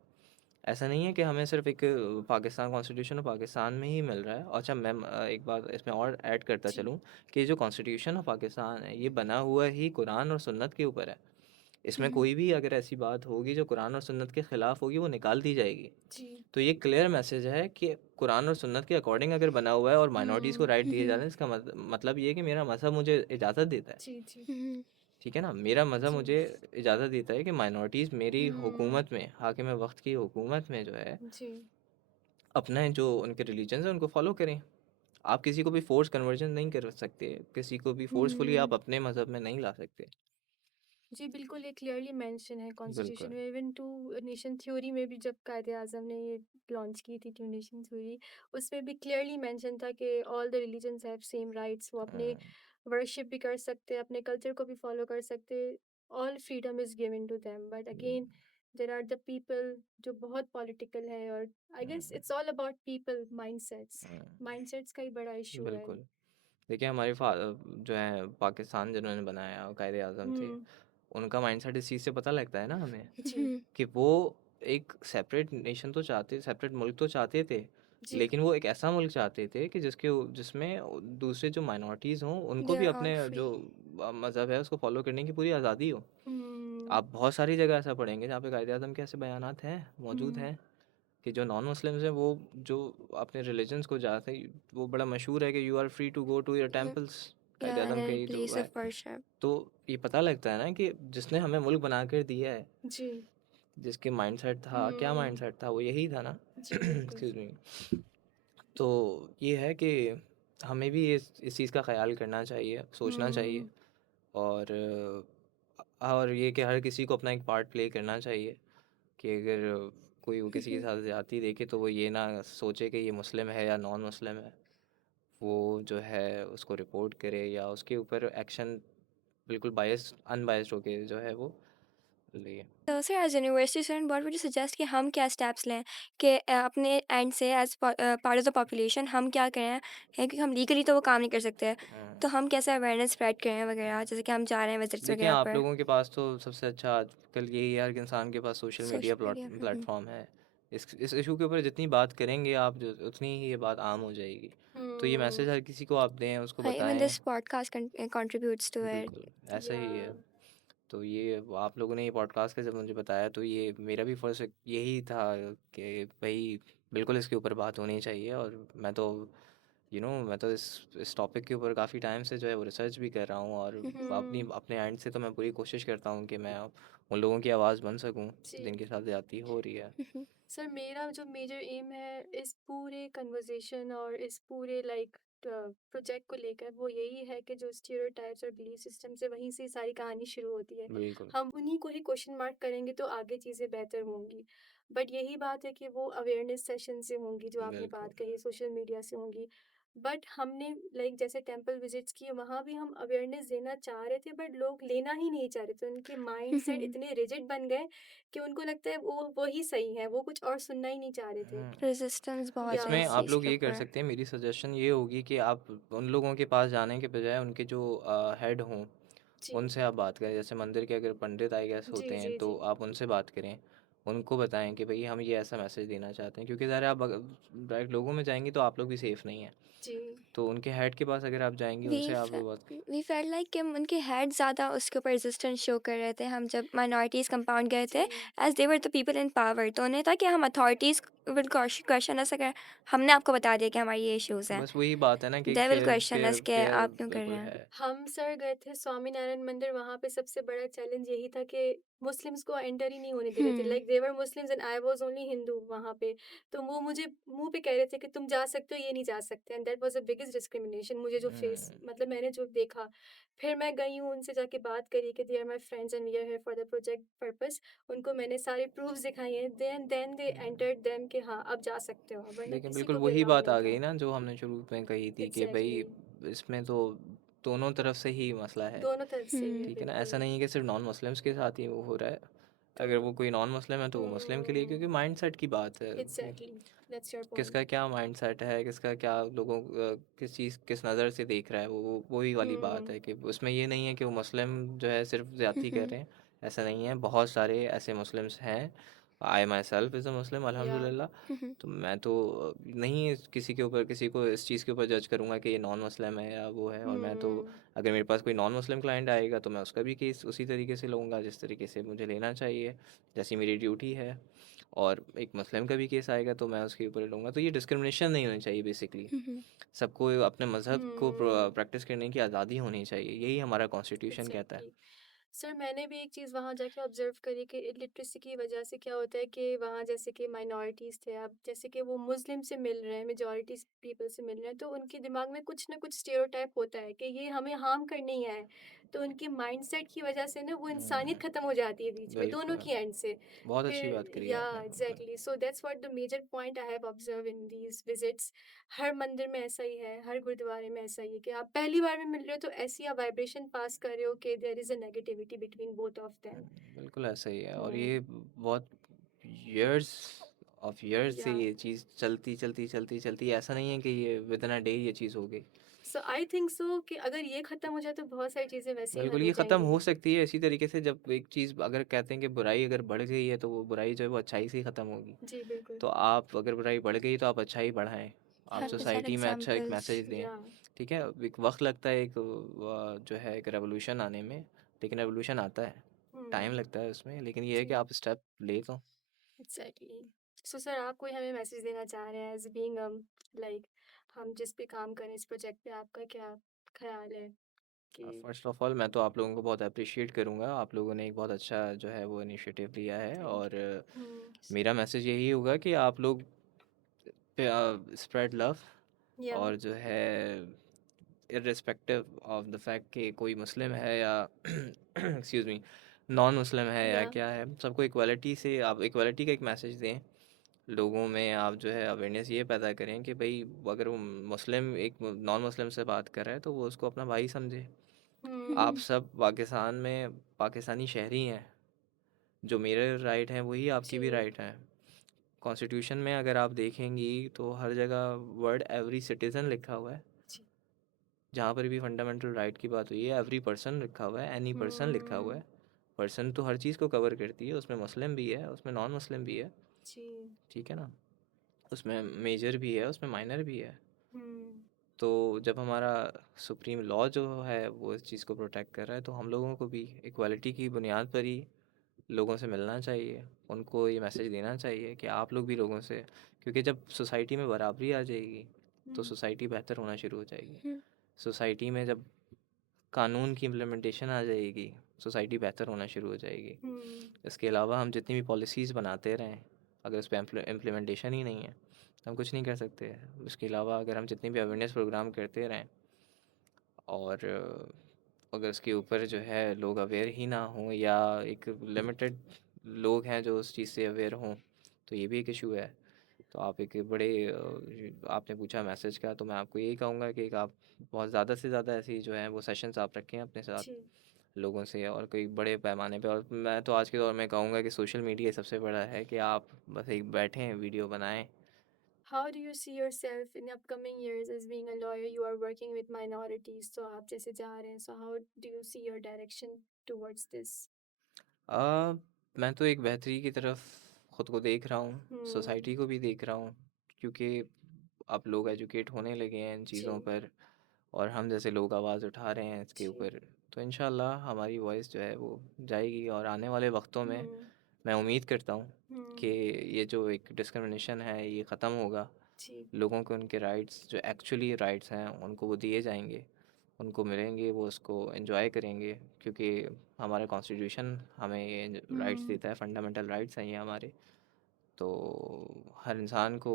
ऐसा नहीं है कि हमें सिर्फ़ एक पाकिस्तान कॉन्स्टिट्यूशन ऑफ पाकिस्तान में ही मिल रहा है। अच्छा, मैं एक बात इसमें और ऐड करता जी, चलूँ कि जो कॉन्स्टिट्यूशन ऑफ पाकिस्तान है, ये बना हुआ ही कुरान और सुन्नत के ऊपर है। इसमें कोई भी अगर ऐसी बात होगी जो कुरान और सुन्नत के ख़िलाफ़ होगी, वो निकाल दी जाएगी। जी। तो ये क्लियर मैसेज है कि कुरान और सुन्नत के अकॉर्डिंग अगर बना हुआ है और माइनॉरिटीज़ को हुँ, राइट दिए जा रहे हैं, इसका मतलब ये है कि मेरा मज़हब मुझे इजाज़त देता है। जी, जी, ठीक है ना? मेरा मज़हब जी। मुझे इजाज़त देता है कि माइनॉरिटीज़ मेरी हुँ, हुकूमत में, हाकिम वक़्त की हुकूमत में जो है, जी। अपने जो उनके रिलीजन्स हैं उनको फ़ॉलो करें। आप किसी को भी फ़ोर्स कन्वर्जन नहीं कर सकते, किसी को भी फ़ोर्सफुली आप हुँ। अपने मज़हब में नहीं ला सकते। जी, बिल्कुल, ये क्लियरली मेंशन है कॉन्स्टिट्यूशन बिल्कुल। में। इवन टू नेशन थ्योरी में भी जब कायदे-आज़म ने ये लॉन्च की थी टू नेशन थ्योरी, उसमें भी क्लियरली मेंशन था कि all the religions have same rights. वो अपने हुँ, वर्शिप भी कर सकते हैं, अपने कल्चर को भी फॉलो कर सकते हैं। All freedom is given to them, but again there are the people जो बहुत पॉलिटिकल है, और आई गेस हुँ, it's all about people mindsets. हुँ, माइंडसेट्स का ही बड़ा इश्यू है। बिल्कुल। देखिए हमारे जो है पाकिस्तान जिन्होंने बनाया कायदे-आज़म थे, हुँ, उनका माइंडसेट इस चीज़ से पता लगता है ना हमें जी, कि वो एक सेपरेट नेशन तो चाहते, सेपरेट मुल्क तो चाहते थे, जी। लेकिन वो एक ऐसा मुल्क चाहते थे कि जिसमें दूसरे जो माइनॉरिटीज़ हों उनको भी They're all अपने free. जो मज़हब है उसको फ़ॉलो करने की पूरी आज़ादी हो। हुँ, आप बहुत सारी जगह ऐसा पढ़ेंगे जहाँ पे कायदे-आज़म के ऐसे बयानात हैं, मौजूद हुँ, हैं, कि जो नॉन मुस्लिम्स हैं वो जो अपने रिलीजन्स को जाते हैं, वो बड़ा मशहूर है कि you are free to go to your Mhm. Temples. Yeah, and Quaid-e-Azam का a ये तो place है। of worship. तो ये पता लगता है ना कि जिसने हमें मुल्क बना कर दिया है, जी। जिसके माइंडसेट था, क्या हुँ, माइंडसेट था, वो यही था ना। जी, बिल्कुल। Excuse me. तो ये है कि हमें भी इस चीज़ का ख़याल करना चाहिए, सोचना चाहिए। हुँ, और और ये कि हर किसी को अपना एक पार्ट प्ले करना चाहिए, कि अगर कोई वो किसी के साथ ज़्यादती देखे तो वो ये ना सोचे कि ये मुस्लिम है या नॉन मुस्लिम है। वो जो है उसको रिपोर्ट करे या उसके ऊपर एक्शन बिल्कुल अनबायस्ड होके जो है वो ले। तो sir as university student what would you suggest कि हम क्या स्टेप्स लें कि अपने एंड से as part of the population हम क्या करें है क्योंकि हम लीगली तो वो काम नहीं कर सकते, हुँ। तो हम कैसे अवेयरनेस स्प्रेड करें वगैरह, जैसे कि हम जा रहे हैं विजिट्स देखिए, वगैरह आप पर। लोगों के पास तो सबसे अच्छा आजकल यही है, हर इंसान के पास social media social media. Platform है। इस इश्यू के ऊपर जितनी बात करेंगे आप, जो उतनी ही ये बात आम हो जाएगी। तो ये हुँ, मैसेज हर किसी को आप दें, उसको इवन बताएँ। This podcast contributes to it. बिल्कुल, ऐसा या ही है। तो ये आप लोगों ने ये पॉडकास्ट का जब मुझे बताया तो ये मेरा भी फर्स्ट यही था कि भई बिल्कुल इसके ऊपर बात होनी चाहिए। और मैं तो मैं तो इस टॉपिक के ऊपर काफ़ी टाइम से जो है वो रिसर्च भी कर रहा हूँ, और हुँ, अपने एंड से तो मैं पूरी कोशिश करता हूँ कि मैं उन लोगों की आवाज़ बन सकूँ जी। जिनके साथ ज़्यादती हो रही है। सर, मेरा जो मेजर एम है इस पूरे कन्वर्सेशन और इस पूरे लाइक प्रोजेक्ट को लेकर, वो यही है कि जो स्टीरियोटाइप्स और बिलीफ सिस्टम से, वहीं से सारी कहानी शुरू होती है। बिल्कुल, हम उन्हीं को ही क्वेश्चन मार्क करेंगे तो आगे चीज़ें बेहतर होंगी। बट यही बात है कि वो अवेयरनेस सेशन से होंगी, जो आपने बिल्कुल। बात कही, सोशल मीडिया से होंगी। बट हमने लाइक जैसे टेंपल विजिट्स किए, वहाँ भी हम अवेयरनेस देना चाह रहे थे, बट लोग लेना ही नहीं चाह रहे थे। उनके माइंडसेट इतने रिजिड बन गए कि उनको लगता है वो ही सही है, वो कुछ और सुनना ही नहीं चाह रहे थे। हुँ। रेजिस्टेंस बहुत या है इसमें इस आप चीज़ लोग के ये कर ऊपर। सकते हैं, मेरी सजेशन ये होगी कि आप उन लोगों के पास जाने के बजाय उनके जो हेड हों, जी। उनसे आप बात करें। जैसे मंदिर के अगर पंडित आई गेस जी, होते हैं जी, तो जी। आप उनसे बात करें। उनको बताएँ कि भई हम ये ऐसा मैसेज देना चाहते हैं, क्योंकि ज़ाहिर है आप डायरेक्ट लोगों में जाएँगी तो आप लोग भी सेफ़ नहीं हैं। जी। तो उनके हेड के पास अगर आप जाएँगी, वी उनसे आप वो बात वी फेल्ट लाइक कि उनके हेड ज़्यादा उसके ऊपर रेजिस्टेंस शो कर रहे थे। हम जब माइनॉरिटीज़ कंपाउंड गए थे, जी। As they were the people in power, तो उन्हें था कि हम अथॉरिटीज़ विल क्वेश्चन अस, अगर हमने आपको बता दिया कि हमारे ये इश्यूज़ हैं, बस वही बात है ना कि एक they will fair question fair us कि फ़ेयर आप क्यों कर रहे बिल्कुल हैं। है। हम सर गए थे स्वामीनारायण मंदिर, वहाँ पे सबसे बड़ा चैलेंज यही था कि मुस्लिम्स को एंटर ही नहीं होने दे रहे थे। Like they were Muslims and I was only Hindu वहाँ पे। तो वो मुझे मुँह पे कह रहे थे कि तुम जा सकते हो, ये नहीं जा सकते, and that was the biggest discrimination मुझे जो फेस, हुँ, मतलब मैंने जो देखा। फिर मैं गई हूँ, उनसे जाके बात करी कि they are my friends and we are here for the project purpose. उनको मैंने सारे प्रूफ्स दिखाए हैं, देन दे एंटर्ड देम कि हाँ, अब जा सकते हो, वरना लेकिन किसी बिल्कुल को भी वही अलाउ बात नहीं आ था। गई ना जो हमने शुरू में कही थी कि भई एग्ज़ैक्टली। इसमें तो दोनों तरफ से ही मसला है। दोनों तरफ से ही है, ठीक है ना? ऐसा बिल्कुल। नहीं है कि सिर्फ़ नॉन मुस्लिम्स के साथ ही वो हो रहा है। तो अगर वो कोई नॉन मुस्लिम है तो वो मुस्लिम के लिए, क्योंकि माइंडसेट की बात है। एग्ज़ैक्टली, दैट्स योर किसका पॉइंट। क्या माइंडसेट है, किसका क्या लोगों किस चीज़ किस नज़र से देख रहा है, वो वही वाली बात है हुँ, कि उसमें ये नहीं है कि वो मुस्लिम जो है सिर्फ ज़्यादती कर रहे हैं। ऐसा नहीं है, बहुत सारे ऐसे मुस्लिम्स हैं। आई माई सेल्फ इज़ अ मुस्लिम या अल्हम्दुलिल्लाह। तो मैं तो नहीं किसी के ऊपर किसी को इस चीज़ के ऊपर जज करूँगा कि ये नॉन मुस्लिम है या वो है। और मैं तो हुँ, अगर मेरे पास कोई नॉन मुस्लिम क्लाइंट आएगा तो मैं उसका भी केस उसी तरीके से लूँगा जिस तरीके से मुझे लेना चाहिए, जैसी मेरी ड्यूटी है। और एक मुस्लिम का भी केस आएगा तो मैं उसके ऊपर लूँगा। तो ये डिस्क्रिमिनेशन नहीं होनी चाहिए बेसिकली। सबको अपने मज़हब को हुँ, प्रैक्टिस करने की आज़ादी होनी चाहिए, यही हमारा कॉन्स्टिट्यूशन कहता है। एग्ज़ैक्टली। सर मैंने भी एक चीज़ वहाँ जाके ऑब्ज़र्व करी कि इलिटरेसी की वजह से क्या होता है कि वहाँ जैसे कि माइनॉरिटीज़ थे, अब जैसे कि वो मुस्लिम से मिल रहे हैं, मेजॉरिटी पीपल से मिल रहे हैं, तो उनके दिमाग में कुछ ना कुछ स्टीरियोटाइप होता है कि ये हमें हार्म करने ही आए हैं। तो उनके माइंडसेट की वजह से ना वो इंसानियत हुँ, ख़त्म हो जाती है बीच में, दोनों बिल्कुल। की एंड से। बहुत अच्छी बात फिर करी या आपने, बिल्कुल। Exactly, so that's what the major point I have observe in these visits. हर मंदिर में ऐसा ही है, हर गुरुद्वारे में ऐसा ही है कि आप पहली बार में मिल रहे हो तो ऐसी आप वाइब्रेशन पास कर रहे हो कि there is a negativity between both of them. बिल्कुल ऐसा ही है और हुँ, ये बहुत ईयर्स ऑफ ईयर्स से या ये चीज़ चलती ऐसा नहीं है कि ये विदिन अ डे ये चीज़ हो गई। सो आई थिंक सो कि अगर ये ख़त्म हो जाए तो बहुत सारी चीज़ें वैसे ही हल बिल्कुल, हो ये ख़त्म जाएँगी। हो सकती है इसी तरीके से जब एक चीज़ अगर कहते हैं कि बुराई अगर बढ़ गई है तो वो बुराई जो है वो अच्छाई से ही ख़त्म होगी। जी, बिल्कुल। तो आप अगर बुराई बढ़ गई तो आप अच्छाई बढ़ाएँ। आप true, have to set society में अच्छा एक एग्जांपल्स। मैसेज दें। या ठीक है? एक वक़्त लगता है एक जो है एक रेवोल्यूशन आने में, लेकिन रेवोल्यूशन आता है। टाइम हुँ, लगता है उसमें, लेकिन ये है कि जी, आप स्टेप ले तो। एग्ज़ैक्टली। सो सर आप कोई हमें मैसेज देना चाह रहे हैं एज़ बीइंग लाइक हम जिस पे काम कर रहे हैं इस प्रोजेक्ट पे, आपका क्या ख़्याल है कि फ़र्स्ट ऑफ़ ऑल मैं तो आप लोगों को बहुत एप्रिशिएट करूँगा। आप लोगों ने एक बहुत अच्छा जो है वो इनिशिएटिव लिया है थैंक और यू। हुँ, मेरा मैसेज यही होगा कि आप लोग स्प्रेड लव या और जो है इर्रिस्पेक्टिव ऑफ द फैक्ट कि कोई मुस्लिम है या एक्सक्यूज़ मी नॉन मुस्लिम है या या क्या है, सबको इक्वालिटी से आप इक्वालिटी का एक मैसेज दें। लोगों में आप जो है अवेयरनेस ये पैदा करें कि भई अगर वो मुस्लिम एक नॉन मुस्लिम से बात कर रहा है तो वो उसको अपना भाई समझे। आप हुँ, सब पाकिस्तान में पाकिस्तानी शहरी हैं, जो मेरे राइट हैं वही आपकी भी जी, राइट हैं। कॉन्स्टिट्यूशन में अगर आप देखेंगी तो हर जगह वर्ड एवरी सिटीज़न लिखा हुआ है। जी। जहाँ पर भी फंडामेंटल राइट की बात हुई है एवरी पर्सन लिखा हुआ है, एनी पर्सन लिखा हुआ हुँ, है। पर्सन तो हर चीज़ को कवर करती है, उसमें मुस्लिम भी है, उसमें नॉन मुस्लिम भी है, जी, ठीक है ना? उसमें मेजर भी है, उसमें माइनर भी है। हुँ, तो जब हमारा सुप्रीम लॉ जो है वो इस चीज़ को प्रोटेक्ट कर रहा है तो हम लोगों को भी इक्वालिटी की बुनियाद पर ही लोगों से मिलना चाहिए। उनको ये मैसेज देना चाहिए कि आप लोग भी लोगों से, क्योंकि जब सोसाइटी में बराबरी आ जाएगी तो हुँ, सोसाइटी बेहतर होना शुरू हो जाएगी। सोसाइटी में जब कानून की इम्प्लीमेंटेशन आ जाएगी, सोसाइटी बेहतर होना शुरू हो जाएगी। हुँ, इसके अलावा हम जितनी भी पॉलिसीज़ बनाते रहें, अगर उस पे इम्प्लीमेंटेशन ही नहीं है, तो हम कुछ नहीं कर सकते। उसके अलावा अगर हम जितनी भी अवेयरनेस प्रोग्राम करते रहें और अगर उसके ऊपर जो है लोग अवेयर ही ना हों या एक लिमिटेड लोग हैं जो उस चीज़ से अवेयर हों, तो ये भी एक इशू है। तो आप एक बड़े आपने पूछा मैसेज का, तो मैं आपको यही कहूँगा कि एक आप बहुत ज़्यादा से ज़्यादा ऐसी जो है वो सेशंस आप रखें अपने साथ जी। लोगों से और कोई बड़े पैमाने पे। और मैं तो आज के दौर में कहूँगा कि सोशल मीडिया सबसे बड़ा है कि आप बस एक बैठें वीडियो बनाएं। How do you see yourself in upcoming years as being a lawyer? You are working with minorities, so आप जैसे जा रहे हैं, so how do you see your direction towards this? मैं तो एक बेहतरी की तरफ खुद को देख रहा हूँ, सोसाइटी को भी देख रहा हूँ, क्योंकि अब लोग एजुकेट होने लगे हैं इन जी चीज़ों पर और हम जैसे लोग आवाज़ उठा रहे हैं इसके जी ऊपर। तो इंशाल्लाह हमारी वॉइस जो है वो जाएगी और आने वाले वक्तों में हम्म मैं उम्मीद करता हूँ कि हम्म ये जो एक डिस्क्रिमिनेशन है ये ख़त्म होगा। जी लोगों को उनके राइट्स जो एक्चुअली राइट्स हैं उनको वो दिए जाएंगे, उनको मिलेंगे, वो उसको एंजॉय करेंगे, क्योंकि हमारा कॉन्स्टिट्यूशन हमें ये राइट्स हम्म देता है, फंडामेंटल राइट्स हैं ये हमारे। तो हर इंसान को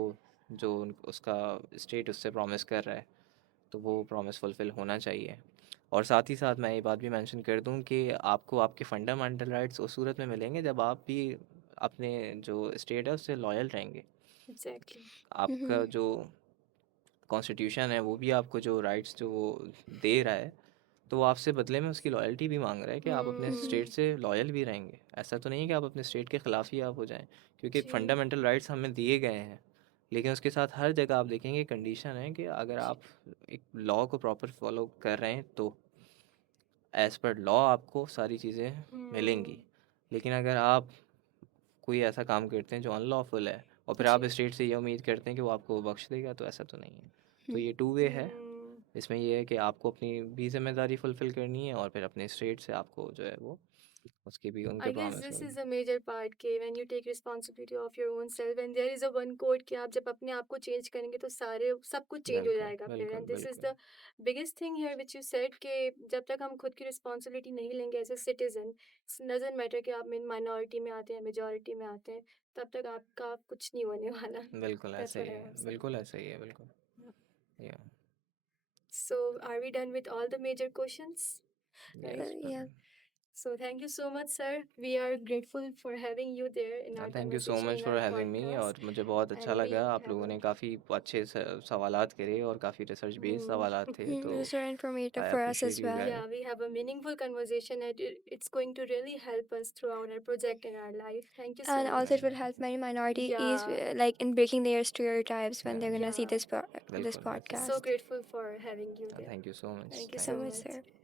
जो उसका स्टेट उससे प्रॉमिस कर रहा है तो वो प्रॉमिस फुलफ़िल होना चाहिए। और साथ ही साथ मैं ये बात भी मेंशन कर दूँ कि आपको आपके फंडामेंटल राइट्स उस सूरत में मिलेंगे जब आप भी अपने जो स्टेट है उससे लॉयल रहेंगे। एग्जैक्टली आपका जो कॉन्स्टिट्यूशन है वो भी आपको जो राइट्स जो वो दे रहा है, तो वो आपसे बदले में उसकी लॉयल्टी भी मांग रहा है कि आप अपने स्टेट से लॉयल भी रहेंगे। ऐसा तो नहीं है कि आप अपने स्टेट के ख़िलाफ़ ही आप हो जाएं, क्योंकि जी फंडामेंटल राइट्स हमें दिए गए हैं। लेकिन उसके साथ हर जगह आप देखेंगे कंडीशन है कि अगर जी आप एक लॉ को प्रॉपर फॉलो कर रहे हैं तो एज़ पर लॉ आपको सारी चीज़ें मिलेंगी। लेकिन अगर आप कोई ऐसा काम करते हैं जो अनलॉफुल है और फिर आप जी स्टेट से ये उम्मीद करते हैं कि वो आपको बख्श देगा, तो ऐसा तो नहीं है। तो ये टू वे है। हम्म इसमें ये है कि आपको अपनी भी ज़िम्मेदारी फुलफ़िल करनी है और फिर अपने स्टेट से आपको जो है वो उसके भी उनके I guess प्रॉमिस this में is a major part के when you take responsibility of your own self and there is a one quote कि आप जब अपने आप को चेंज करेंगे तो सारे सब कुछ चेंज हो बिल्कुल, जाएगा फिर बिल्कुल, and this is बिल्कुल, the biggest thing here which you said कि जब तक हम खुद की responsibility नहीं लेंगे as a citizen doesn't matter कि आप माइनॉरिटी में आते हैं मेजॉरिटी में आते हैं तब तक आपका कुछ नहीं होने वाला बिल्कुल that's ऐसा ही what I है, want to say बिल्कुल ऐसा ही है, बिल्कुल। या so are we done with all the major questions right yes Yeah. so thank you so much sir we are grateful for having you there in our thank you so conversation much in for our having me podcast और मुझे बहुत अच्छा and we लगा, आप have लोगों a ने काफ़ी अच्छे सवालात करे और काफ़ी रिसर्च बेस्ड Hmm. सवालात थे, तो It was very informative I for us appreciate as you well. Guys. Yeah, we have a meaningful conversation and it's going to really help us throughout our project and our life. Thank you so And much. also, it will help many minorities, Yeah, like in breaking their stereotypes when या they're gonna see yeah. this So बिल्कुल, podcast. grateful for having you there. Thank you so much, Thank you So so thank much, you. much. sir.